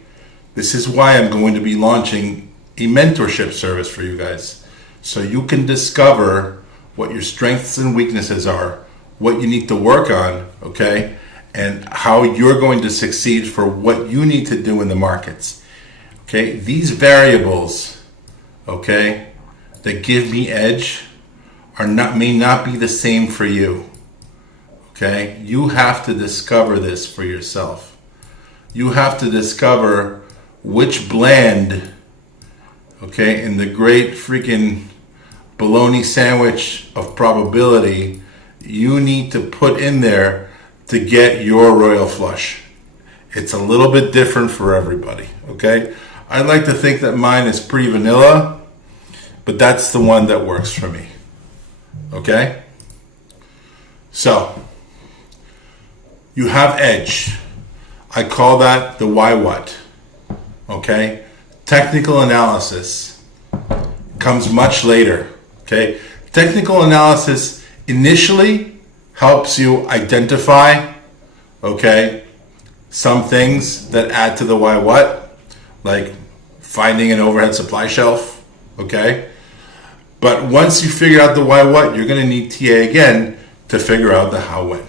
This is why I'm going to be launching a mentorship service for you guys, so you can discover what your strengths and weaknesses are, what you need to work on, okay, and how you're going to succeed for what you need to do in the markets. Okay, these variables, okay, that give me edge may not be the same for you. Okay, you have to discover this for yourself. You have to discover which blend, okay, in the great freaking bologna sandwich of probability you need to put in there to get your royal flush. It's a little bit different for everybody, okay? I like to think that mine is pretty vanilla, but that's the one that works for me, okay? So, you have edge. I call that the why what, okay? Technical analysis comes much later, okay? Technical analysis initially helps you identify, okay, some things that add to the why what, like finding an overhead supply shelf, okay? But once you figure out the why what, you're going to need TA again to figure out the how when,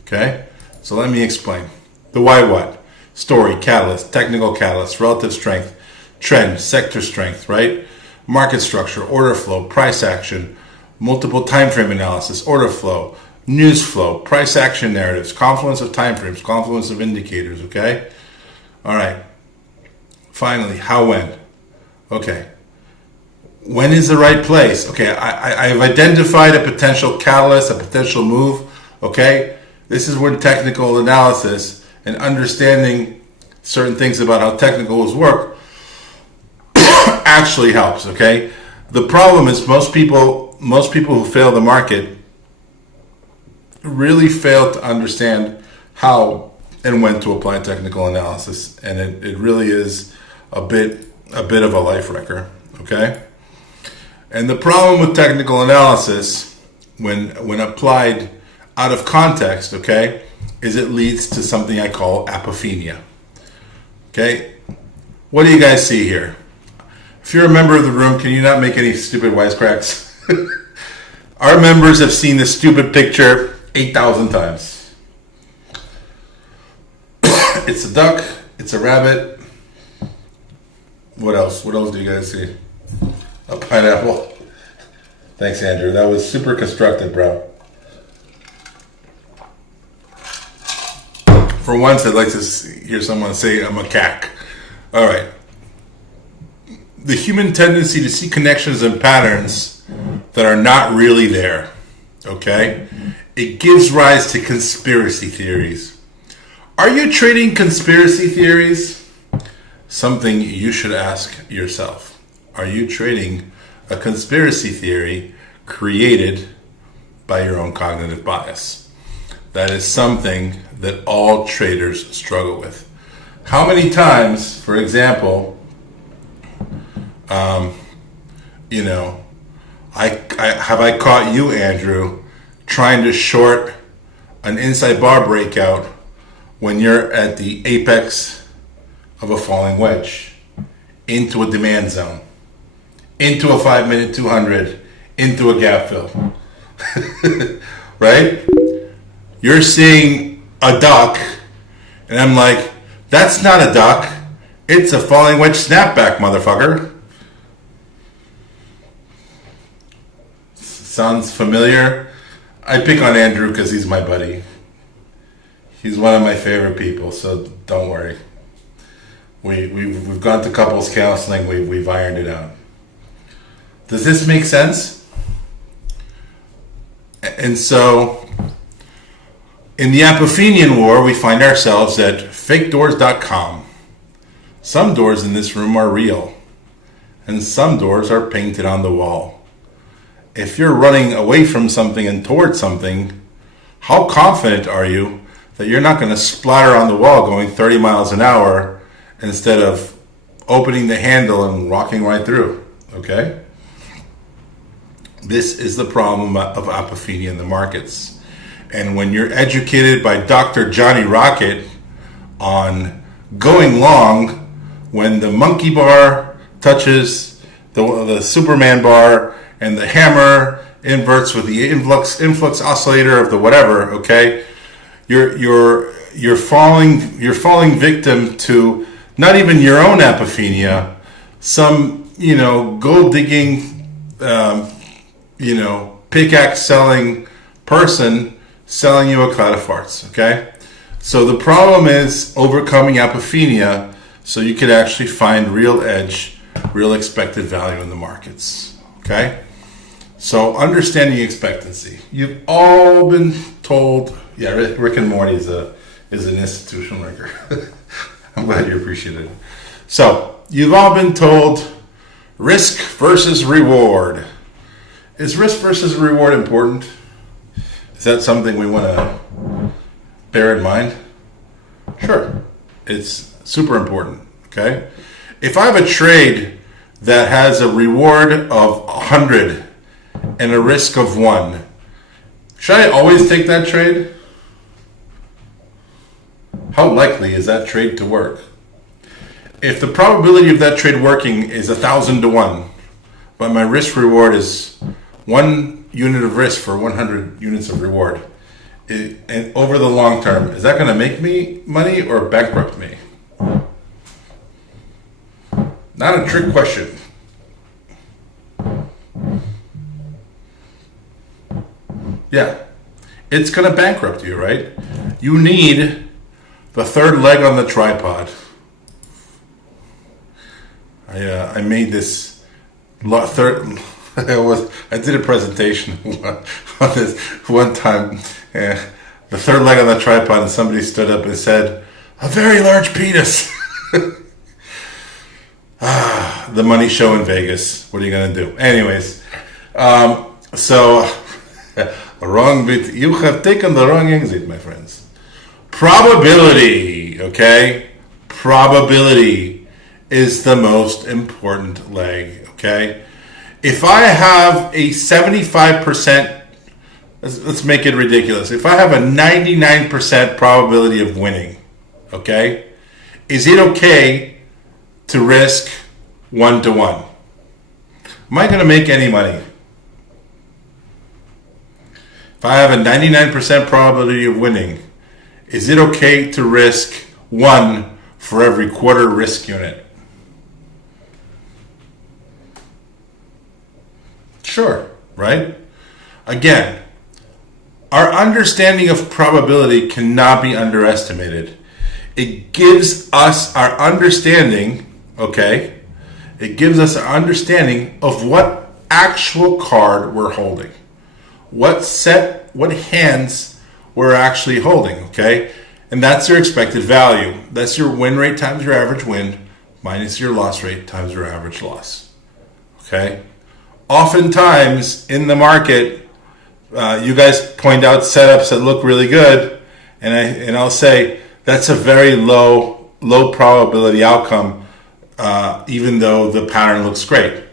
okay? So let me explain. The why what: story, catalyst, technical catalyst, relative strength, trend, sector strength, right? Market structure, order flow, price action, multiple time frame analysis, order flow, news flow, price action narratives, confluence of time frames, confluence of indicators, okay? All right. Finally, how when? Okay. When is the right place? Okay, I've identified a potential catalyst, a potential move, okay? This is when technical analysis and understanding certain things about how technicals work actually helps, okay? The problem is most people who fail the market really fail to understand how and when to apply technical analysis, and it really is a bit of a life wrecker, okay? And the problem with technical analysis when applied out of context, okay, is it leads to something I call apophenia. Okay? What do you guys see here? If you're a member of the room, can you not make any stupid wisecracks? Our members have seen this stupid picture 8,000 times. It's a duck, it's a rabbit. What else? What else do you guys see? A pineapple. Thanks, Andrew. That was super constructive, bro. For once, I'd like to hear someone say a macaque. All right. The human tendency to see connections and patterns that are not really there, okay? It gives rise to conspiracy theories. Are you trading conspiracy theories? Something you should ask yourself. Are you trading a conspiracy theory created by your own cognitive bias? That is something that all traders struggle with. How many times, for example, You know, I caught you, Andrew, trying to short an inside bar breakout when you're at the apex of a falling wedge into a demand zone, into a 5-minute 200, into a gap fill, right? You're seeing a duck, and I'm like, that's not a duck. It's a falling wedge snapback, motherfucker. Sounds familiar? I pick on Andrew because he's my buddy. He's one of my favorite people, so don't worry. We've gone to couples counseling. We've ironed it out. Does this make sense? And so, in the Apophenian war, we find ourselves at fakedoors.com. Some doors in this room are real, and some doors are painted on the wall. If you're running away from something and towards something, how confident are you that you're not going to splatter on the wall going 30 miles an hour instead of opening the handle and walking right through? Okay? This is the problem of apophenia in the markets. And when you're educated by Dr. Johnny Rocket on going long when the monkey bar touches the Superman bar and the hammer inverts with the influx oscillator of the whatever, okay? You're falling victim to not even your own apophenia, some gold digging pickaxe selling person selling you a cloud of farts, okay? So the problem is overcoming apophenia so you could actually find real edge, real expected value in the markets, okay? So understanding expectancy. You've all been told, Rick and Morty is an institutional record. I'm glad you appreciate it. So you've all been told risk versus reward. Is risk versus reward important? Is that something we want to bear in mind? Sure. It's super important, okay? If I have a trade that has a reward of 100 and a risk of 1, should I always take that trade? How likely is that trade to work? If the probability of that trade working is 1,000 to 1, but my risk reward is 1 unit of risk for 100 units of reward, and over the long term, is that going to make me money or bankrupt me? Not a trick question. Yeah, it's going to bankrupt you, right? You need the third leg on the tripod. I made this third. I did a presentation on this one time. The third leg on the tripod, and somebody stood up and said, "A very large penis." The money show in Vegas. What are you going to do? Anyways, wrong bit. You have taken the wrong exit, my friends. Probability, okay? Probability is the most important leg, okay? If I have a 75%, let's make it ridiculous. If I have a 99% probability of winning, okay? Is it okay to risk 1 to 1? Am I going to make any money? If I have a 99% probability of winning, is it okay to risk 1 for every quarter risk unit? Sure, right? Again, our understanding of probability cannot be underestimated. It gives us our understanding, okay? It gives us our understanding of what actual card we're holding. What hands we're actually holding, okay? And that's your expected value. That's your win rate times your average win minus your loss rate times your average loss, okay? Oftentimes in the market, you guys point out setups that look really good, and I'll say that's a very low probability outcome even though the pattern looks great.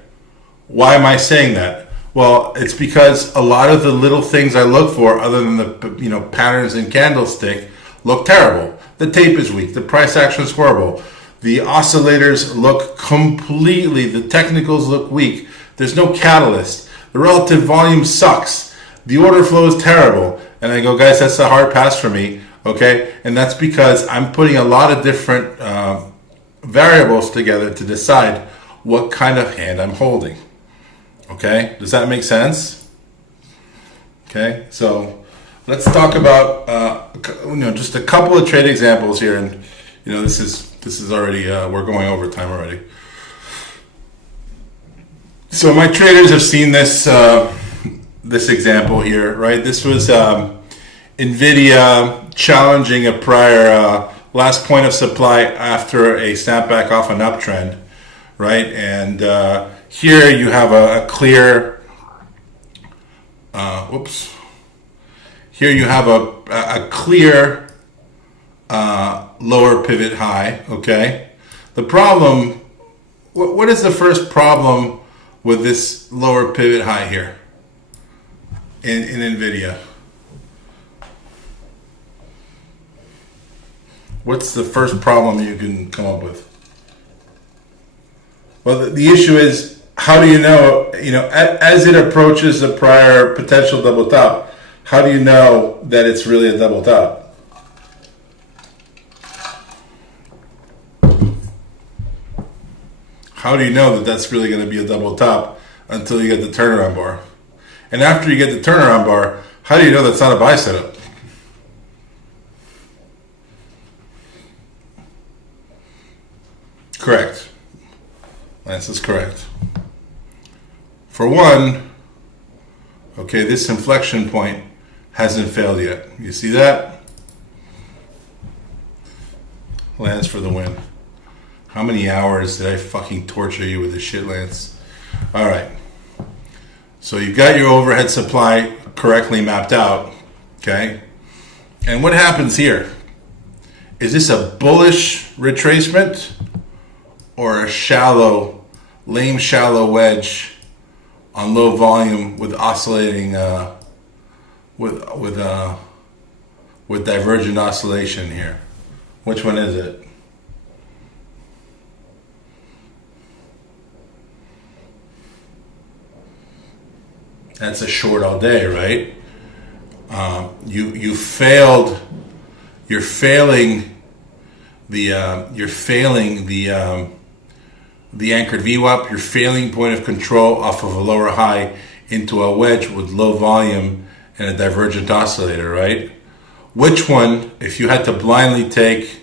Why am I saying that? Well, it's because a lot of the little things I look for, other than the patterns and candlestick, look terrible. The tape is weak. The price action is horrible. The oscillators look completely, the technicals look weak. There's no catalyst. The relative volume sucks. The order flow is terrible. And I go, guys, that's a hard pass for me. Okay? And that's because I'm putting a lot of different variables together to decide what kind of hand I'm holding. Okay? Does that make sense? Okay? So let's talk about just a couple of trade examples here. And this is already we're going over time already. So my traders have seen this this example here, right? This was NVIDIA challenging a prior last point of supply after a snapback off an uptrend, right? And here you have a clear, Here you have a clear lower pivot high, okay? The problem, what is the first problem with this lower pivot high here in NVIDIA? What's the first problem you can come up with? Well, the issue is, how do you know, as it approaches the prior potential double top, how do you know that it's really a double top? How do you know that that's really going to be a double top until you get the turnaround bar? And after you get the turnaround bar, how do you know that's not a buy setup? Correct. Lance is correct. For one, okay, this inflection point hasn't failed yet. You see that? Lance for the win. How many hours did I fucking torture you with this shit, Lance? All right. So you've got your overhead supply correctly mapped out, okay? And what happens here? Is this a bullish retracement or a shallow, lame shallow wedge on low volume with oscillating, with divergent oscillation here? Which one is it? That's a short all day, right? You failed. You're failing the anchored VWAP. You're failing point of control off of a lower high into a wedge with low volume and a divergent oscillator, right? Which one, if you had to blindly take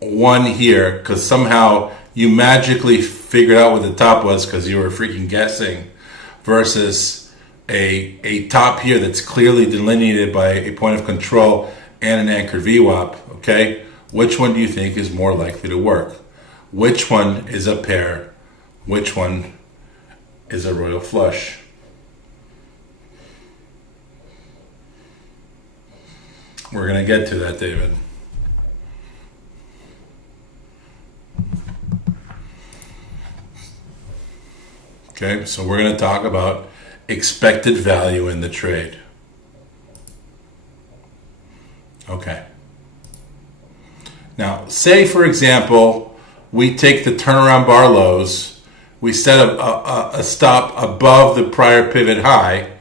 one here, because somehow you magically figured out what the top was because you were freaking guessing, versus a top here that's clearly delineated by a point of control and an anchored VWAP, okay? Which one do you think is more likely to work? Which one is a pair? Which one is a royal flush? We're going to get to that, David. Okay, so we're going to talk about expected value in the trade. Okay. Now, say, for example, we take the turnaround bar lows, we set a stop above the prior pivot high,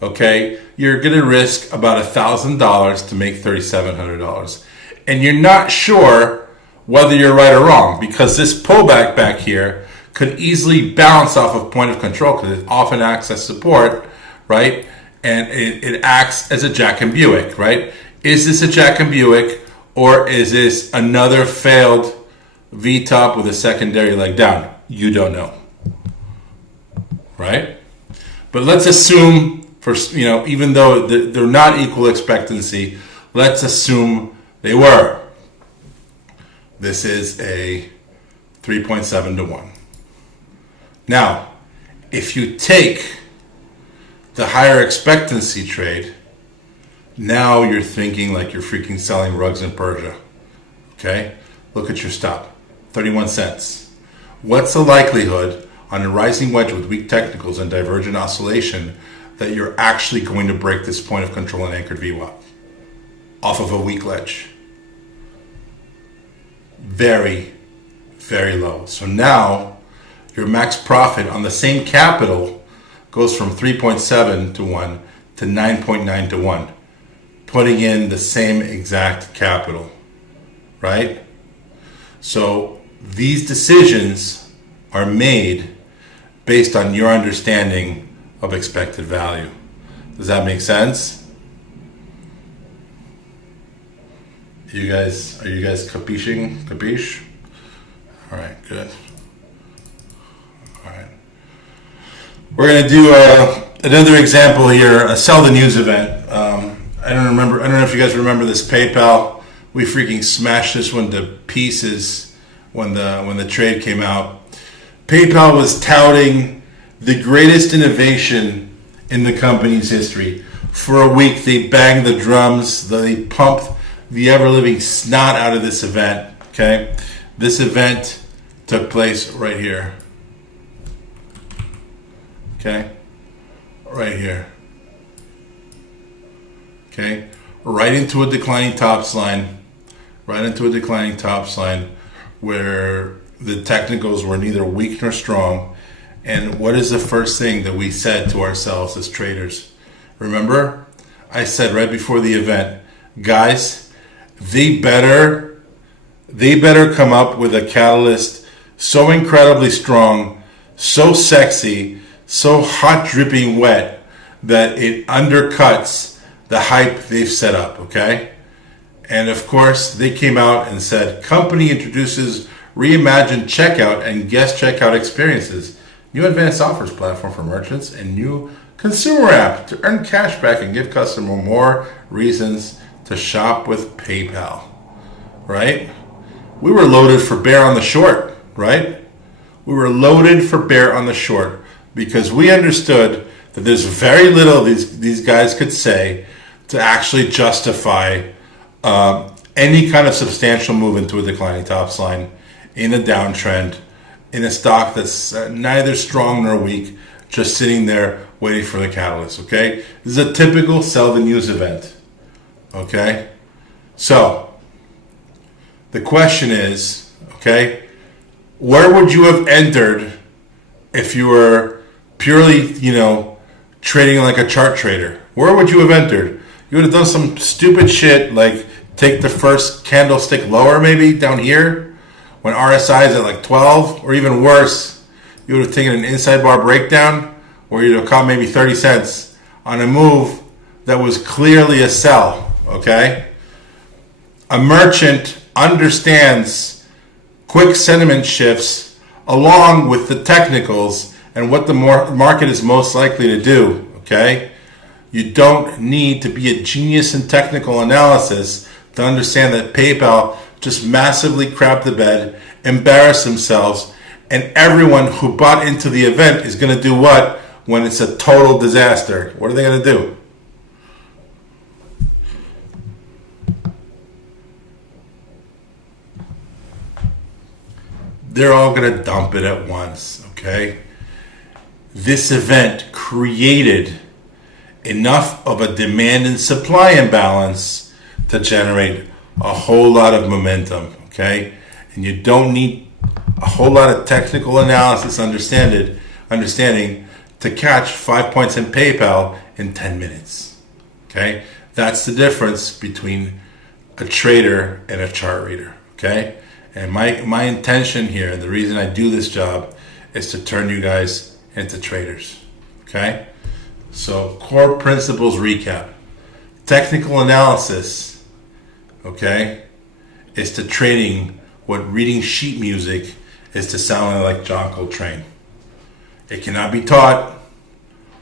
okay? You're going to risk about $1,000 to make $3,700. And you're not sure whether you're right or wrong, because this pullback back here could easily bounce off of point of control because it often acts as support, right? And it acts as a Jack and Buick, right? Is this a Jack and Buick, or is this another failed V-top with a secondary leg down? You don't know, right? But let's assume, even though they're not equal expectancy, let's assume they were. This is a 3.7 to 1. Now, if you take the higher expectancy trade, now you're thinking like you're freaking selling rugs in Persia. Okay? Look at your stop. 31 cents. What's the likelihood on a rising wedge with weak technicals and divergent oscillation that you're actually going to break this point of control and anchored VWAP off of a weak ledge? Very, very low. So now your max profit on the same capital goes from 3.7 to 1 to 9.9 to 1, putting in the same exact capital, right? So these decisions are made based on your understanding of expected value. Does that make sense? Are you guys capiche? All right, good. All right. We're gonna do another example here, a sell the news event. I don't know if you guys remember this PayPal. We freaking smashed this one to pieces when the trade came out. PayPal was touting the greatest innovation in the company's history. For a week, they banged the drums, they pumped the ever-living snot out of this event, okay? This event took place right here, okay? Right here, okay? Right into a declining tops line, where the technicals were neither weak nor strong. And what is the first thing that we said to ourselves as traders? Remember, I said right before the event, guys, they better come up with a catalyst so incredibly strong, so sexy, so hot dripping wet that it undercuts the hype they've set up, okay? And of course, they came out and said, company introduces reimagined checkout and guest checkout experiences, new advanced offers platform for merchants, and new consumer app to earn cash back and give customer more reasons to shop with PayPal, right? We were loaded for bear on the short, right? We were loaded for bear on the short because we understood that there's very little these guys could say to actually justify any kind of substantial move into a declining tops line in a downtrend, in a stock that's neither strong nor weak, just sitting there waiting for the catalyst, okay? This is a typical sell the news event, okay? So, the question is, okay, where would you have entered if you were purely, trading like a chart trader? Where would you have entered? You would have done some stupid shit like take the first candlestick lower maybe down here when RSI is at like 12, or even worse, you would have taken an inside bar breakdown where you'd have caught maybe 30 cents on a move that was clearly a sell, okay? A merchant understands quick sentiment shifts along with the technicals and what the market is most likely to do, okay? You don't need to be a genius in technical analysis to understand that PayPal just massively crapped the bed, embarrassed themselves, and everyone who bought into the event is going to do what when it's a total disaster? What are they going to do? They're all going to dump it at once, okay? This event created enough of a demand and supply imbalance to generate a whole lot of momentum, okay? And you don't need a whole lot of technical analysis understanding to catch 5 points in PayPal in 10 minutes, okay? That's the difference between a trader and a chart reader, okay? And my intention here, the reason I do this job, is to turn you guys into traders, okay? So core principles recap. Technical analysis, okay, is to trading what reading sheet music is to sounding like John Coltrane. It cannot be taught.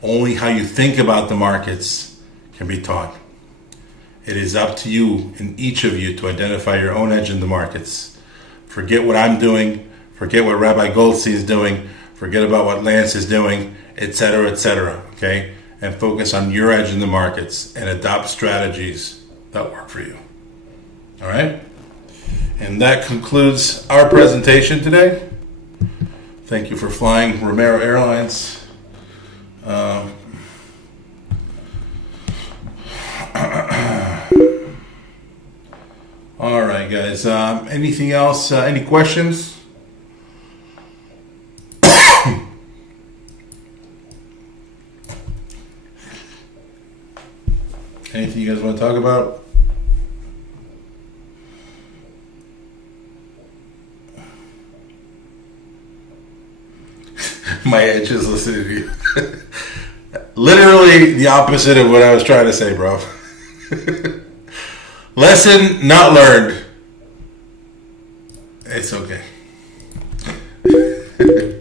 Only how you think about the markets can be taught. It is up to you and each of you to identify your own edge in the markets. Forget what I'm doing. Forget what Rabbi Goldstein is doing. Forget about what Lance is doing, etc., okay? And focus on your edge in the markets and adopt strategies that work for you. All right? And that concludes our presentation today. Thank you for flying Romero Airlines. All right, guys. Anything else? Any questions? Anything you guys want to talk about? My edge is listening to you. Literally the opposite of what I was trying to say, bro. Lesson not learned. It's okay. The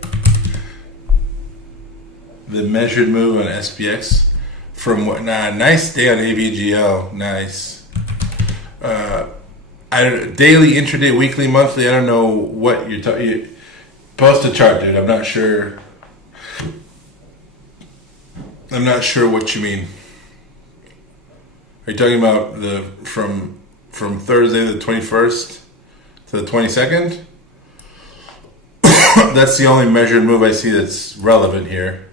measured move on SPX from what? Nice day on AVGO. Nice. Daily, intraday, weekly, monthly. I don't know what you're talking. Post a chart, dude. I'm not sure. I'm not sure what you mean. Are you talking about the from Thursday the 21st to the 22nd? That's the only measured move I see that's relevant here.